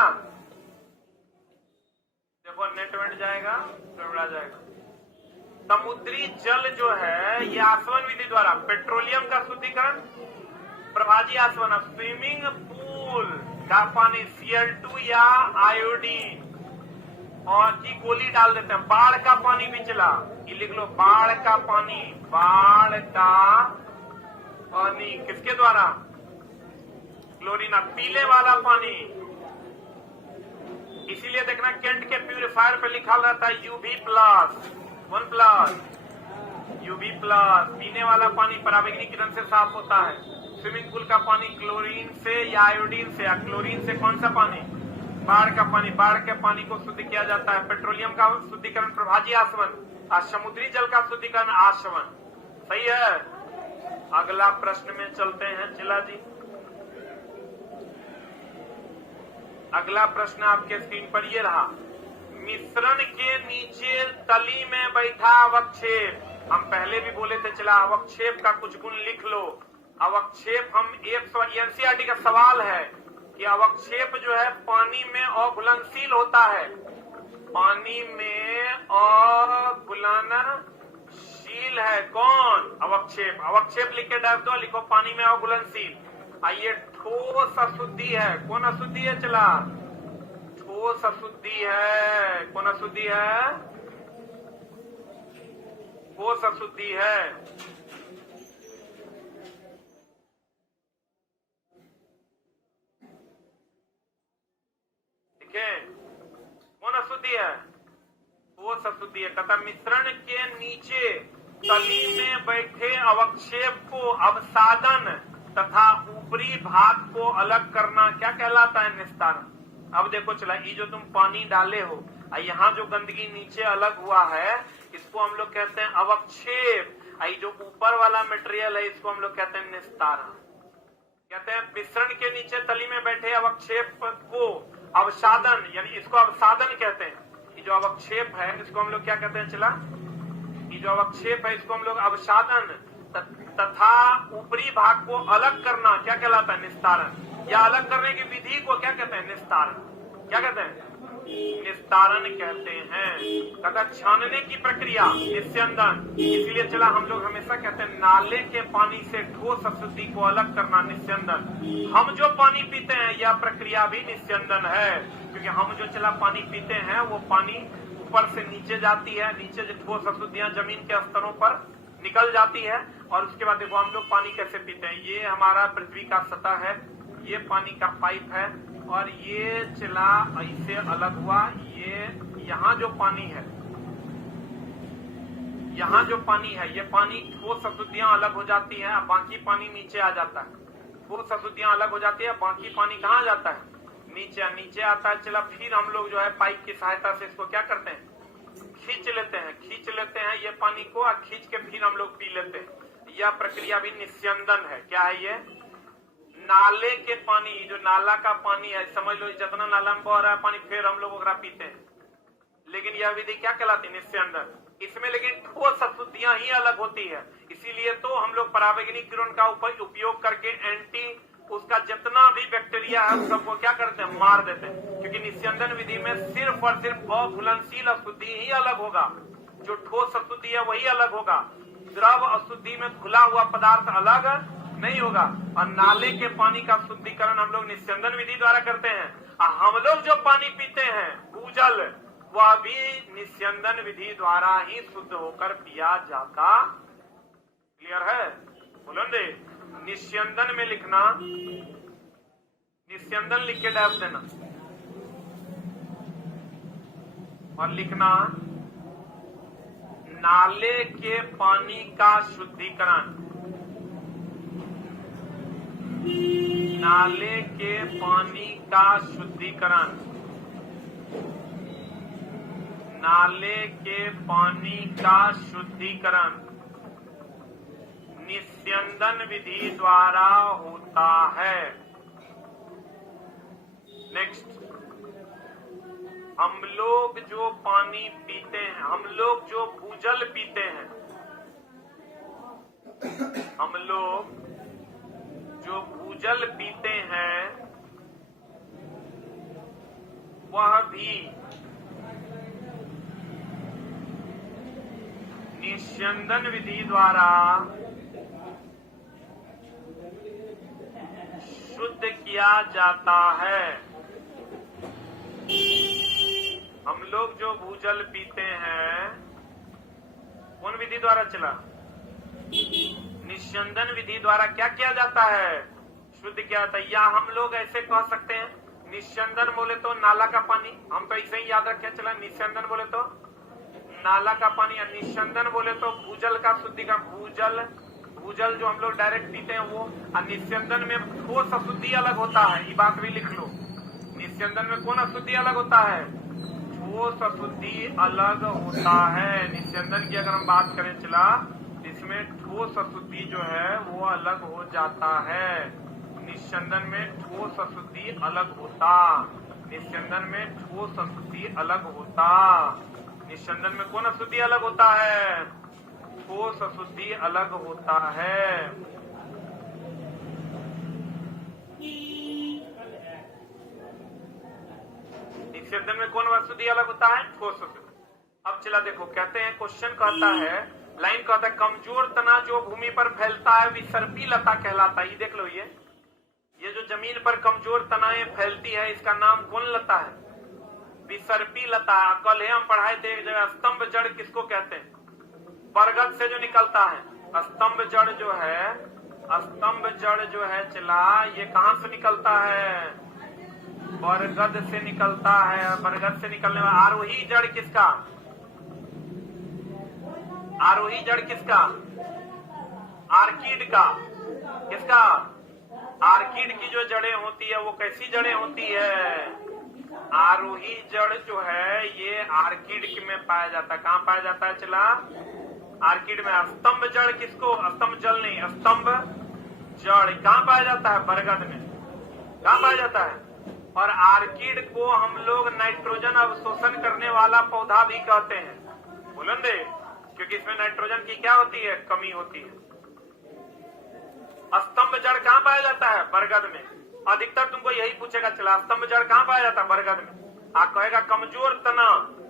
देखो नेट वेट जाएगा तो उड़ा जाएगा। समुद्री जल जो है ये आसवन विधि द्वारा, पेट्रोलियम का शुद्धिकरण प्रभाजी आसवन। स्विमिंग पूल का पानी Cl2 या आयोडीन और की गोली डाल देते हैं। बाढ़ का पानी भी चला, ये लिख लो बाढ़ का पानी। बाढ़ का किसके द्वारा? क्लोरीन। पीले वाला पानी, इसीलिए देखना केंट के प्यूरिफायर पे लिखा रहता है UV plus, 1 plus, UV plus. पीने वाला पानी पराबैंगनी किरण से साफ होता है। स्विमिंग पूल का पानी क्लोरीन से या आयोडीन से, या क्लोरीन से कौन सा पानी? बाढ़ का पानी। बाढ़ के पानी को शुद्ध किया जाता है। पेट्रोलियम का शुद्धिकरण प्रभाजी आसवन, और समुद्री जल का शुद्धिकरण आसवन। सही है। अगला प्रश्न में चलते हैं चिला जी। अगला प्रश्न आपके स्क्रीन पर ये रहा, मिश्रण के नीचे तली में बैठा अवक्षेप। हम पहले भी बोले थे, चला अवक्षेप का कुछ गुण लिख लो। अवक्षेप हम एनसीईआरटी का सवाल है कि अवक्षेप जो है पानी में अघुलनशील होता है। पानी में अघुलनशील है कौन? अवक्षेप। अवक्षेप लिख के डाल दो, लिखो पानी में अघुलनशील। आइए, ठोस अशुद्धि है। कौन अशुद्धि है? चला ठोस अशुद्धि है। कौन अशुद्धि है? ठोस अशुद्धि है। ठीक है, कौन अशुद्धि है? ठोस अशुद्धि है। तथा मिश्रण के नीचे तली में बैठे अवक्षेप को अवसादन तथा ऊपरी भाग को अलग करना क्या कहलाता है? निस्तारण। अब देखो चला, ये जो तुम पानी डाले हो, यहाँ जो गंदगी नीचे अलग हुआ है, इसको हम लोग कहते हैं अवक्षेप। ये जो ऊपर वाला मटेरियल है, इसको हम लोग कहते हैं निस्तारण। कहते हैं मिश्रण के नीचे तली में बैठे अवक्षेप को अवसादन, यानी इसको अवसादन कहते हैं। ये जो अवक्षेप है, इसको हम लोग क्या कहते हैं? चला, ये जो अवक्षेप है, इसको हम लोग अवसादन तथा ऊपरी भाग को अलग करना क्या कहलाता है? निस्तारण। या अलग करने की विधि को क्या कहते हैं? निस्तारण। क्या कहते हैं? निस्तारण कहते हैं। तथा छानने की प्रक्रिया निस्यंदन। इसीलिए चला हम लोग हमेशा कहते हैं नाले के पानी से ठोस अशुद्धि को अलग करना निस्यंदन। हम जो पानी पीते हैं, यह प्रक्रिया भी निस्यंदन है, क्योंकि हम जो चला पानी पीते हैं, वो पानी ऊपर से नीचे जाती है। नीचे जो ठोस अशुद्धियां जमीन के स्तरों पर निकल जाती है, और उसके बाद देखो हम लोग पानी कैसे पीते हैं। ये हमारा पृथ्वी का सतह है, ये पानी का पाइप है, और ये चला ऐसे अलग हुआ। ये यहाँ जो पानी है, यहाँ जो पानी है, ये पानी ठोस अशुद्धियां अलग हो जाती हैं, बाकी पानी नीचे आ जाता है। ठोस अशुद्धियां अलग हो जाती है, बाकी पानी कहाँ जाता है? नीचे आता है। चला फिर हम लोग जो है पाइप की सहायता से इसको क्या करते हैं? खींच लेते हैं ये पानी को, और खींच के फिर हम लोग पी लेते हैं। यह प्रक्रिया भी निस्यंदन है। क्या है ये? नाले के पानी, जो नाला का पानी है, समझ लो जितना नाला में बह रहा है पानी, फिर हम लोग ओकरा पीते हैं। लेकिन यह विधि क्या कहलाती है? निस्यंदन। इसमें लेकिन ठोस अशुद्धियां ही अलग होती है। इसीलिए तो हम लोग पराबैंगनी किरण का उपयोग करके एंटी उसका जितना भी बैक्टीरिया है उस सबको क्या करते हैं? मार देते हैं। क्योंकि निस्यंदन विधि में सिर्फ और सिर्फ अघुलनशील अशुद्धि ही अलग होगा, जो ठोस अशुद्धि है वही अलग होगा। द्रव अशुद्धि में घुला हुआ पदार्थ अलग नहीं होगा। और नाले के पानी का शुद्धिकरण हम लोग निस्यंदन विधि द्वारा करते हैं। और हम लोग जो पानी पीते हैं भूजल, वह भी निस्यंदन विधि द्वारा ही शुद्ध होकर पिया जाता। क्लियर है? बोलेंगे निस्यंदन में लिखना, निस्यंदन लिख के डाल देना, और लिखना नाले के पानी का शुद्धिकरण। नाले के पानी का शुद्धिकरण। नाले के पानी का शुद्धिकरण निस्यंदन विधि द्वारा होता है। नेक्स्ट, हम लोग जो पानी पीते हैं, हम लोग जो भूजल पीते हैं, हम लोग जो भूजल पीते हैं, वह भी निस्यंदन विधि द्वारा शुद्ध किया जाता है। हम लोग जो भूजल पीते हैं, कौन विधि द्वारा चला? निस्यंदन विधि द्वारा क्या किया जाता है? शुद्ध किया जाता है। या हम लोग ऐसे कह सकते हैं, निस्यंदन बोले तो नाला का पानी, हम तो ऐसे ही याद रखे चला, निस्यंदन बोले तो नाला का पानी, या निस्यंदन बोले तो भूजल का शुद्धि का, भूजल जो हम लोग डायरेक्ट पीते हैं वो। और निस्यंदन में ठोस अशुद्धि अलग होता है, ये बात भी लिख लो। निस्यंदन में कौन अशुद्धि अलग होता है? ठोस अशुद्धि अलग होता है। निस्यंदन की अगर हम बात करें चला, इसमें ठोस अशुद्धि जो है वो अलग हो जाता है। निस्यंदन में ठोस अशुद्धि अलग होता, निस्यंदन में ठोस अशुद्धि अलग होता। निस्यंदन में कौन अशुद्धि अलग होता है? ठोस अशुद्धि अलग होता है। निस्यंदन में कौन अशुद्धि अलग होता है? ठोस अशुद्धि। अब चला देखो, कहते हैं क्वेश्चन कहता है, लाइन कहता है कमजोर तना जो भूमि पर फैलता है विसर्पी लता कहलाता है। ये देख लो, ये जो जमीन पर कमजोर तनाएं फैलती है इसका नाम कौन लता है? विसर्पी लता। कल हम पढ़ाए थे एक जगह, स्तंभ जड़ किसको कहते हैं? बरगद से जो निकलता है स्तंभ जड़ जो है, स्तंभ जड़ जो है चला, ये कहां से निकलता है? बरगद से निकलता है। बरगद से निकलने वाला आरोही जड़ किसका? आरोही जड़ किसका? आर्किड का। किसका? आर्किड की जो जड़ें होती है वो कैसी जड़ें होती है? आरोही जड़ जो है ये आर्किड में पाया जाता है। कहाँ पाया जाता है चला? आर्किड में। स्तंभ जड़ किसको? स्तंभ जल नहीं, स्तंभ जड़ कहाँ पाया जाता है? बरगद में। कहाँ पाया जाता है? और आर्किड को हम लोग नाइट्रोजन अवशोषण करने वाला पौधा भी कहते हैं, बुलंदे, क्योंकि इसमें नाइट्रोजन की क्या होती है? कमी होती है। स्तंभ जड़ कहाँ पाया जाता है? बरगद में। अधिकतर तुमको यही पूछेगा चला, स्तंभ जड़ कहाँ पाया जाता है? बरगद में। आप कहेगा कमजोर तना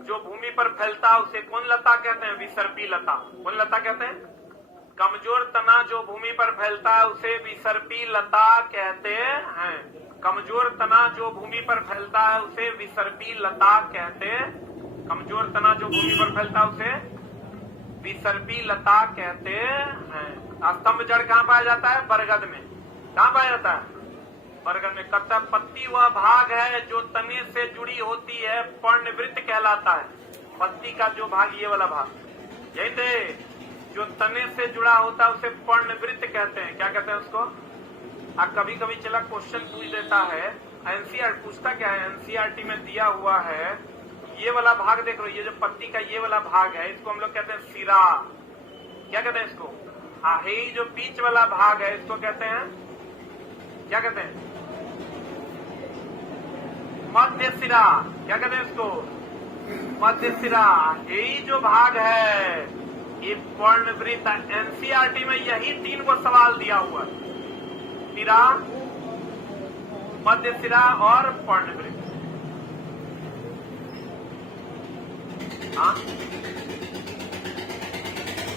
जो भूमि पर फैलता है उसे कौन लता कहते हैं? विसर्पी लता। कौन लता कहते हैं? कमजोर तना जो भूमि पर फैलता है उसे विसर्पी लता कहते हैं। कमजोर तना जो भूमि पर फैलता है उसे विसर्पी लता कहते हैं। कमजोर तना जो भूमि पर फैलता है उसे विसर्पी लता कहते हैं। स्तंभ जड़ कहाँ पाया जाता है? बरगद में। कहाँ पाया जाता है? बरगद में। कत्ता पत्ती वह भाग है जो तने से जुड़ी होती है, पर्णवृत्त कहलाता है। पत्ती का जो भाग, ये वाला भाग, यही थे जो तने से जुड़ा होता है उसे पर्णवृत्त कहते हैं। क्या कहते हैं उसको? कभी कभी चला क्वेश्चन पूछ देता है, एनसीईआरटी पूछता क्या है, एनसीईआरटी में दिया हुआ है, ये वाला भाग देख लो, ये जो पत्ती का ये वाला भाग है इसको हम लोग कहते हैं सिरा। क्या कहते हैं इसको? ये जो बीच वाला भाग है इसको कहते हैं, क्या कहते हैं? मध्य सिरा। क्या कहते हैं इसको? मध्य सिरा। यही जो भाग है ये पर्णवृत्त। एनसीईआरटी में यही 3 को सवाल दिया हुआ है, सिरा, मध्य सिरा और पर्णवृत्त। हाँ,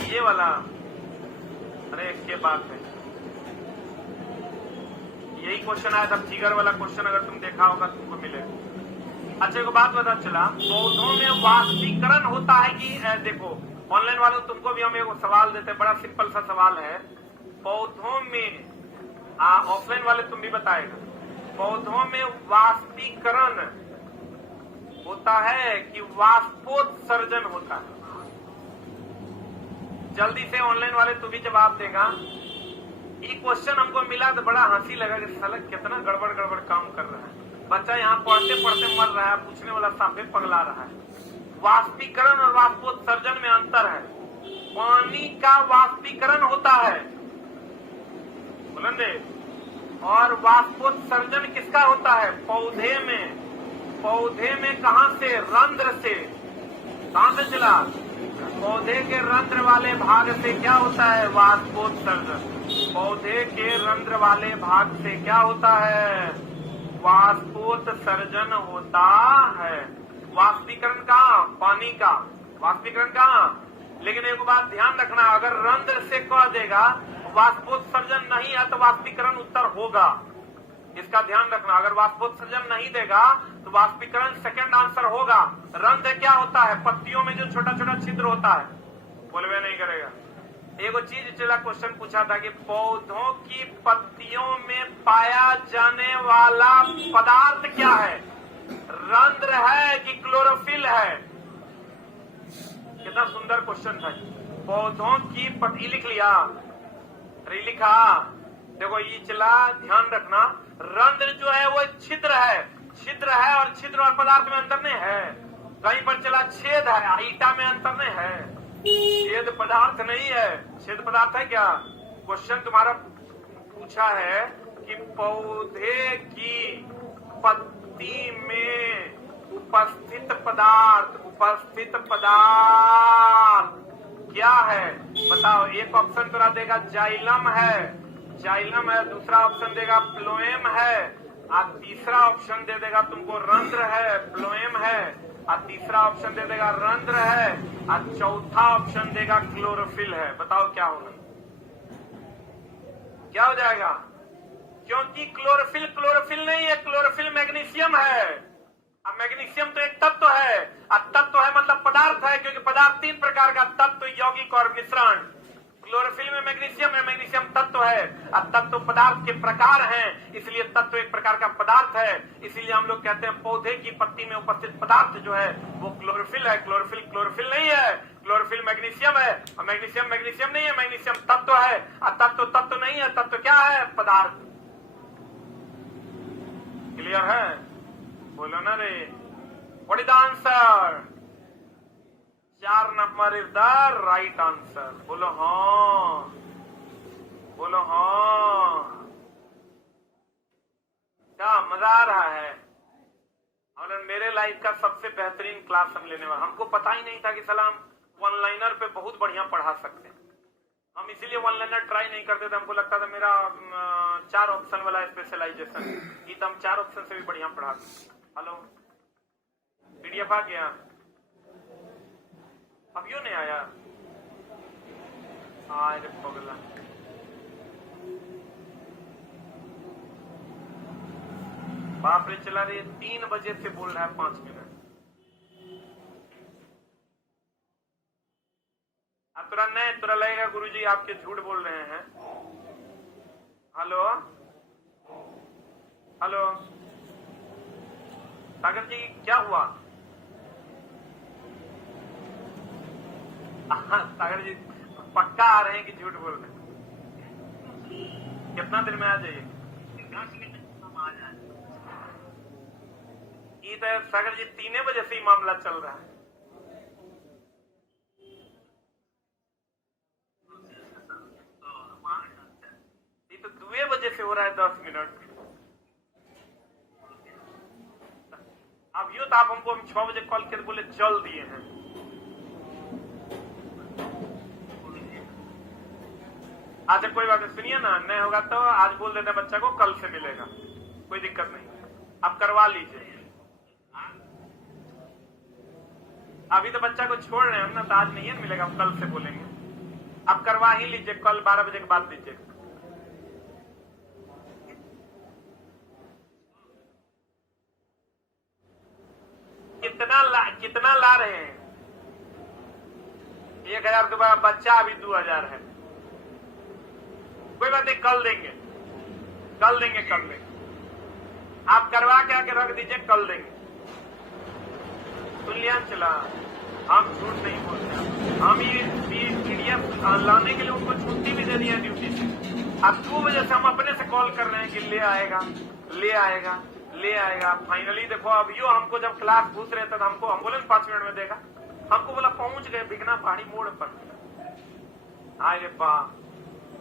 ये वाला, अरे क्या बात है, यही क्वेश्चन आया था, फिगर वाला क्वेश्चन अगर तुम देखा होगा तुमको मिलेगा। अच्छा एक बात पता चला, पौधों में वाष्पीकरण होता है कि देखो ऑनलाइन वालों तुमको भी हम एक सवाल देते हैं, बड़ा सिंपल सा सवाल है। पौधों में, ऑफलाइन वाले तुम भी बताएगा, पौधों में वाष्पीकरण होता है कि वाष्पोत्सर्जन होता है? जल्दी से ऑनलाइन वाले तू भी जवाब देगा। ये क्वेश्चन हमको मिला तो बड़ा हंसी लगा कि साला कितना गड़बड़ गड़बड़ काम कर रहा है बच्चा, यहाँ पढ़ते पढ़ते मर रहा है, पूछने वाला साफे पगला रहा है। वाष्पीकरण और वाष्पोत्सर्जन में अंतर है। पानी का वाष्पीकरण होता है बुलंदे, और वाष्पोत्सर्जन किसका होता है? पौधे में। पौधे में कहां से? रंध्र से। कहां से चला? पौधे के रंध्र वाले भाग से क्या होता है? वाष्पोत्सर्जन। पौधे के रंध्र वाले भाग से क्या होता है? वाष्पोत्सर्जन होता है। वाष्पीकरण कहाँ? पानी का। वाष्पीकरण कहाँ? लेकिन एक बात ध्यान रखना, अगर रंध्र से कह देगा वाष्पोत्सर्जन नहीं है तो वाष्पीकरण उत्तर होगा, इसका ध्यान रखना। अगर वाष्पोत्सर्जन नहीं देगा तो वाष्पीकरण सेकंड आंसर होगा। रंध्र क्या होता है? पत्तियों में जो छोटा छोटा छिद्र होता है, बोलवे नहीं करेगा, एगो चीज चला क्वेश्चन पूछा था कि पौधों की पत्तियों में पाया जाने वाला पदार्थ क्या है? रंध्र है कि क्लोरोफिल है? कितना सुंदर क्वेश्चन था। पौधों की पत्ती लिख लिया, अरे लिखा। देखो ये चला, ध्यान रखना, रंध्र जो है वो छिद्र है, छिद्र है, और छिद्र और पदार्थ में अंतर नहीं है। कहीं पर चला छेद है, ईटा में अंतर नहीं है। छेद पदार्थ नहीं है, छेद पदार्थ है क्या? क्वेश्चन तुम्हारा पूछा है कि पौधे की पत्ती में उपस्थित पदार्थ क्या है? बताओ। एक ऑप्शन तो देगा जाइलम है, जाइलम है। दूसरा ऑप्शन देगा फ्लोएम है, और तीसरा ऑप्शन दे देगा तुमको रंध्र है, फ्लोएम है, और तीसरा ऑप्शन दे देगा रंध्र है, और चौथा ऑप्शन देगा क्लोरोफिल है। बताओ क्या होगा, क्या हो जाएगा? क्योंकि क्लोरोफिल नहीं है, क्लोरोफिल मैग्नीशियम है। अब मैग्नीशियम तो एक तत्व है, और तत्व है मतलब पदार्थ है, क्योंकि पदार्थ 3 प्रकार का, तत्व, यौगिक और मिश्रण। क्लोरोफिल में मैग्नीशियम है, मैग्नीशियम तत्व है, और तत्व पदार्थ के प्रकार हैं, इसलिए तत्व एक प्रकार का पदार्थ है। इसीलिए हम लोग कहते हैं पौधे की पत्ती में उपस्थित पदार्थ जो है वो क्लोरोफिल है। क्लोरोफिल नहीं है, क्लोरोफिल मैग्नीशियम है, और मैग्नीशियम नहीं है, मैग्नीशियम तत्व है, और तत्व नहीं है। तत्व क्या है? पदार्थ। क्लियर है? बोलो ना रे। What is the answer? 4 number is the right answer. बोलो हाँ, बोलो हाँ। क्या मजा आ रहा है? और मेरे लाइफ का सबसे बेहतरीन क्लास हम लेने वाले। हमको पता ही नहीं था कि सलाम वन लाइनर पे बहुत बढ़िया पढ़ा सकते हैं। हम इसीलिए वन लाइनर ट्राई नहीं करते थे। हमको लगता था मेरा 4 ऑप्शन वाला स्पेशलाइजेशन, ये तो हम 4 ऑप्शन से भी बढ़िया पढ़ाते। हेलो, पीडीएफ आ गया? अब क्यों नहीं आया? अरे पगला, बाप रे, चला रही 3 बजे से बोल रहा है 5 मिनट। अब तुरा लगेगा गुरुजी आपके झूठ बोल रहे हैं। हेलो हेलो सागर जी, क्या हुआ? सागर जी पक्का आ रहे हैं कि झूठ बोल रहे हैं? कितना देर में आ जाइए? 10 मिनट हम आ जाए। ये तो सागर जी 3 बजे से ही मामला चल रहा है। ये तो 2 बजे से हो रहा है 10 मिनट। अब यूं तो आप हमको हम 6 बजे कॉल करके बोले चल दिए हैं। अच्छा कोई बात नहीं, सुनिए ना, नहीं होगा तो आज बोल देते हैं बच्चा को कल से मिलेगा, कोई दिक्कत नहीं। आप करवा लीजिए। अभी तो बच्चा को छोड़ रहे हैं हम ना, तो आज नहीं है मिलेगा, हम कल से बोलेंगे। आप करवा ही लीजिए, कल 12 बजे के बाद दीजिए। कितना ला रहे हैं? 1000 के बाद बच्चा अभी 2000 है। कोई बात नहीं, कल देंगे। आप करवा के आके रख दीजिए, कल देंगे। सुन लिया? चला, हम झूठ नहीं बोलते। हम ये पीडीएफ लाने के लिए उनको छुट्टी भी दे दी है ड्यूटी से। अब 2 बजे से हम अपने से कॉल कर रहे हैं कि ले आएगा। फाइनली देखो, अब यो हमको जब क्लास पूछ रहे थे तो हम बोले 5 मिनट में देगा। हमको बोला पहुंच गए बिगना पहाड़ी मोड़ पर। अरे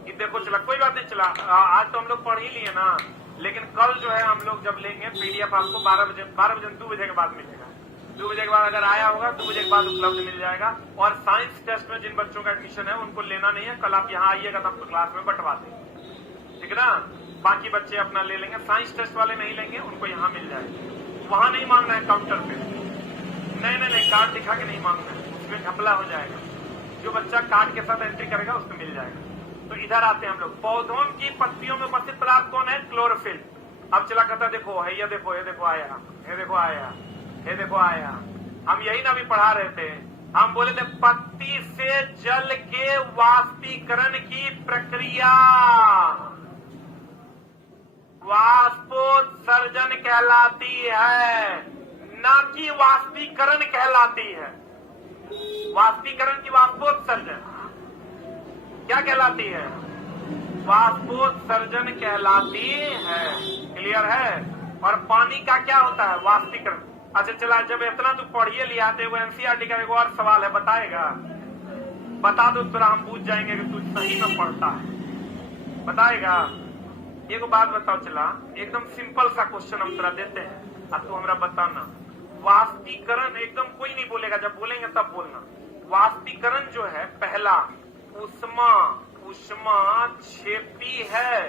ये देखो, चला कोई बात नहीं। चला, आज तो हम लोग पढ़ ही लिए ना, लेकिन कल जो है हम लोग जब लेंगे पीडीएफ आपको 12 बजे 2 बजे के बाद मिलेगा। 2 बजे के बाद अगर आया होगा 2 बजे के बाद उपलब्ध मिल जाएगा। और साइंस टेस्ट में जिन बच्चों का एडमिशन है उनको लेना नहीं है, कल आप यहाँ आइएगा तो आपको क्लास में बंटवा देंगे, ठीक है ना? बाकी बच्चे अपना ले लेंगे। साइंस टेस्ट वाले नहीं लेंगे, उनको यहाँ मिल जाएगा। वहां नहीं मांगना है काउंटर पे, नहीं, कार्ड दिखा के नहीं मांगना है, उसमें घपला हो जाएगा। जो बच्चा कार्ड के साथ एंट्री करेगा उसको मिल जाएगा। तो इधर आते हैं हम लोग। पौधों की पत्तियों में उपस्थित पदार्थ कौन है? क्लोरोफिल। अब चला कहता देखो है, ये देखो आया। हम यही ना भी पढ़ा रहे थे। हम बोले थे पत्ती से जल के वाष्पीकरण की प्रक्रिया वाष्पोत्सर्जन कहलाती है, ना कि वाष्पीकरण कहलाती है। वाष्पीकरण की वाष्पोत्सर्जन क्या कहलाती है? वाष्पोत्सर्जन कहलाती है। क्लियर है? और पानी का क्या होता है? वाष्पीकरण। अच्छा चला, जब इतना तू पढ़िए लिया तो वो एनसीईआरटी का एक और सवाल है, बताएगा? बता दो तुरा, हम पूछ जाएंगे कि तू सही में पढ़ता है। बताएगा? एक बात बताओ, चला एकदम सिंपल सा क्वेश्चन हम तुरा देते हैं, अब तू हमरा बताना। वाष्पीकरण एकदम कोई नहीं बोलेगा, जब बोलेंगे तब बोलना। वाष्पीकरण जो है पहला उष्मा क्षेपी है,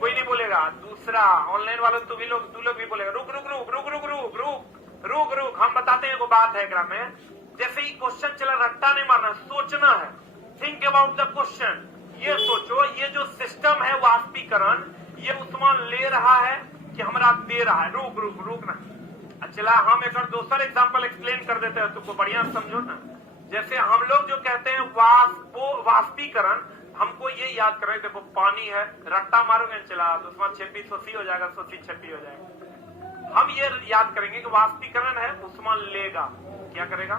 कोई नहीं बोलेगा। दूसरा, ऑनलाइन वालों तू लोग भी बोलेगा रुक रुक रुक रुक रुक रुक रुक रुक रुक। हम बताते हैं, को बात है ग्राम में, जैसे ही क्वेश्चन चला रट्टा नहीं मारना, सोचना है। Think about the question. ये सोचो, ये जो सिस्टम है वाष्पीकरण, ये उष्मा ले रहा है कि हमरा दे रहा है? रुक रुक रुक ना। चला हम एक और दूसरा एग्जांपल एक्सप्लेन कर देते हैं, तुमको बढ़िया समझो ना। जैसे हम लोग जो कहते हैं वाष्पीकरण, हमको ये याद करें, देखो पानी है, रट्टा मारोगे चला तो उसमें छेपी सोसी हो जाएगा, सोसी छेपी हो जाएगा। हम ये याद करेंगे कि वाष्पीकरण है, उष्मा लेगा। क्या करेगा?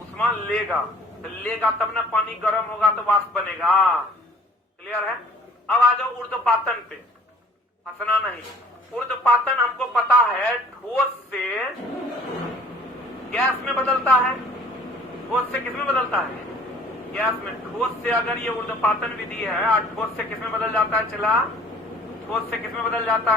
उष्मा लेगा। तो लेगा तब ना पानी गर्म होगा तो वाष्प बनेगा। क्लियर है? अब आ जाओ ऊर्ध्वपातन पे, हंसना नहीं। ऊर्ध्वपातन हमको पता है ठोस से गैस में बदलता है। ठोस से किसमें बदलता है? गैस में। ठोस से अगर ये ऊर्ध्वपातन विधि है, ठोस से किसमें बदल जाता है? चला ठोस से किसमें बदल जाता है?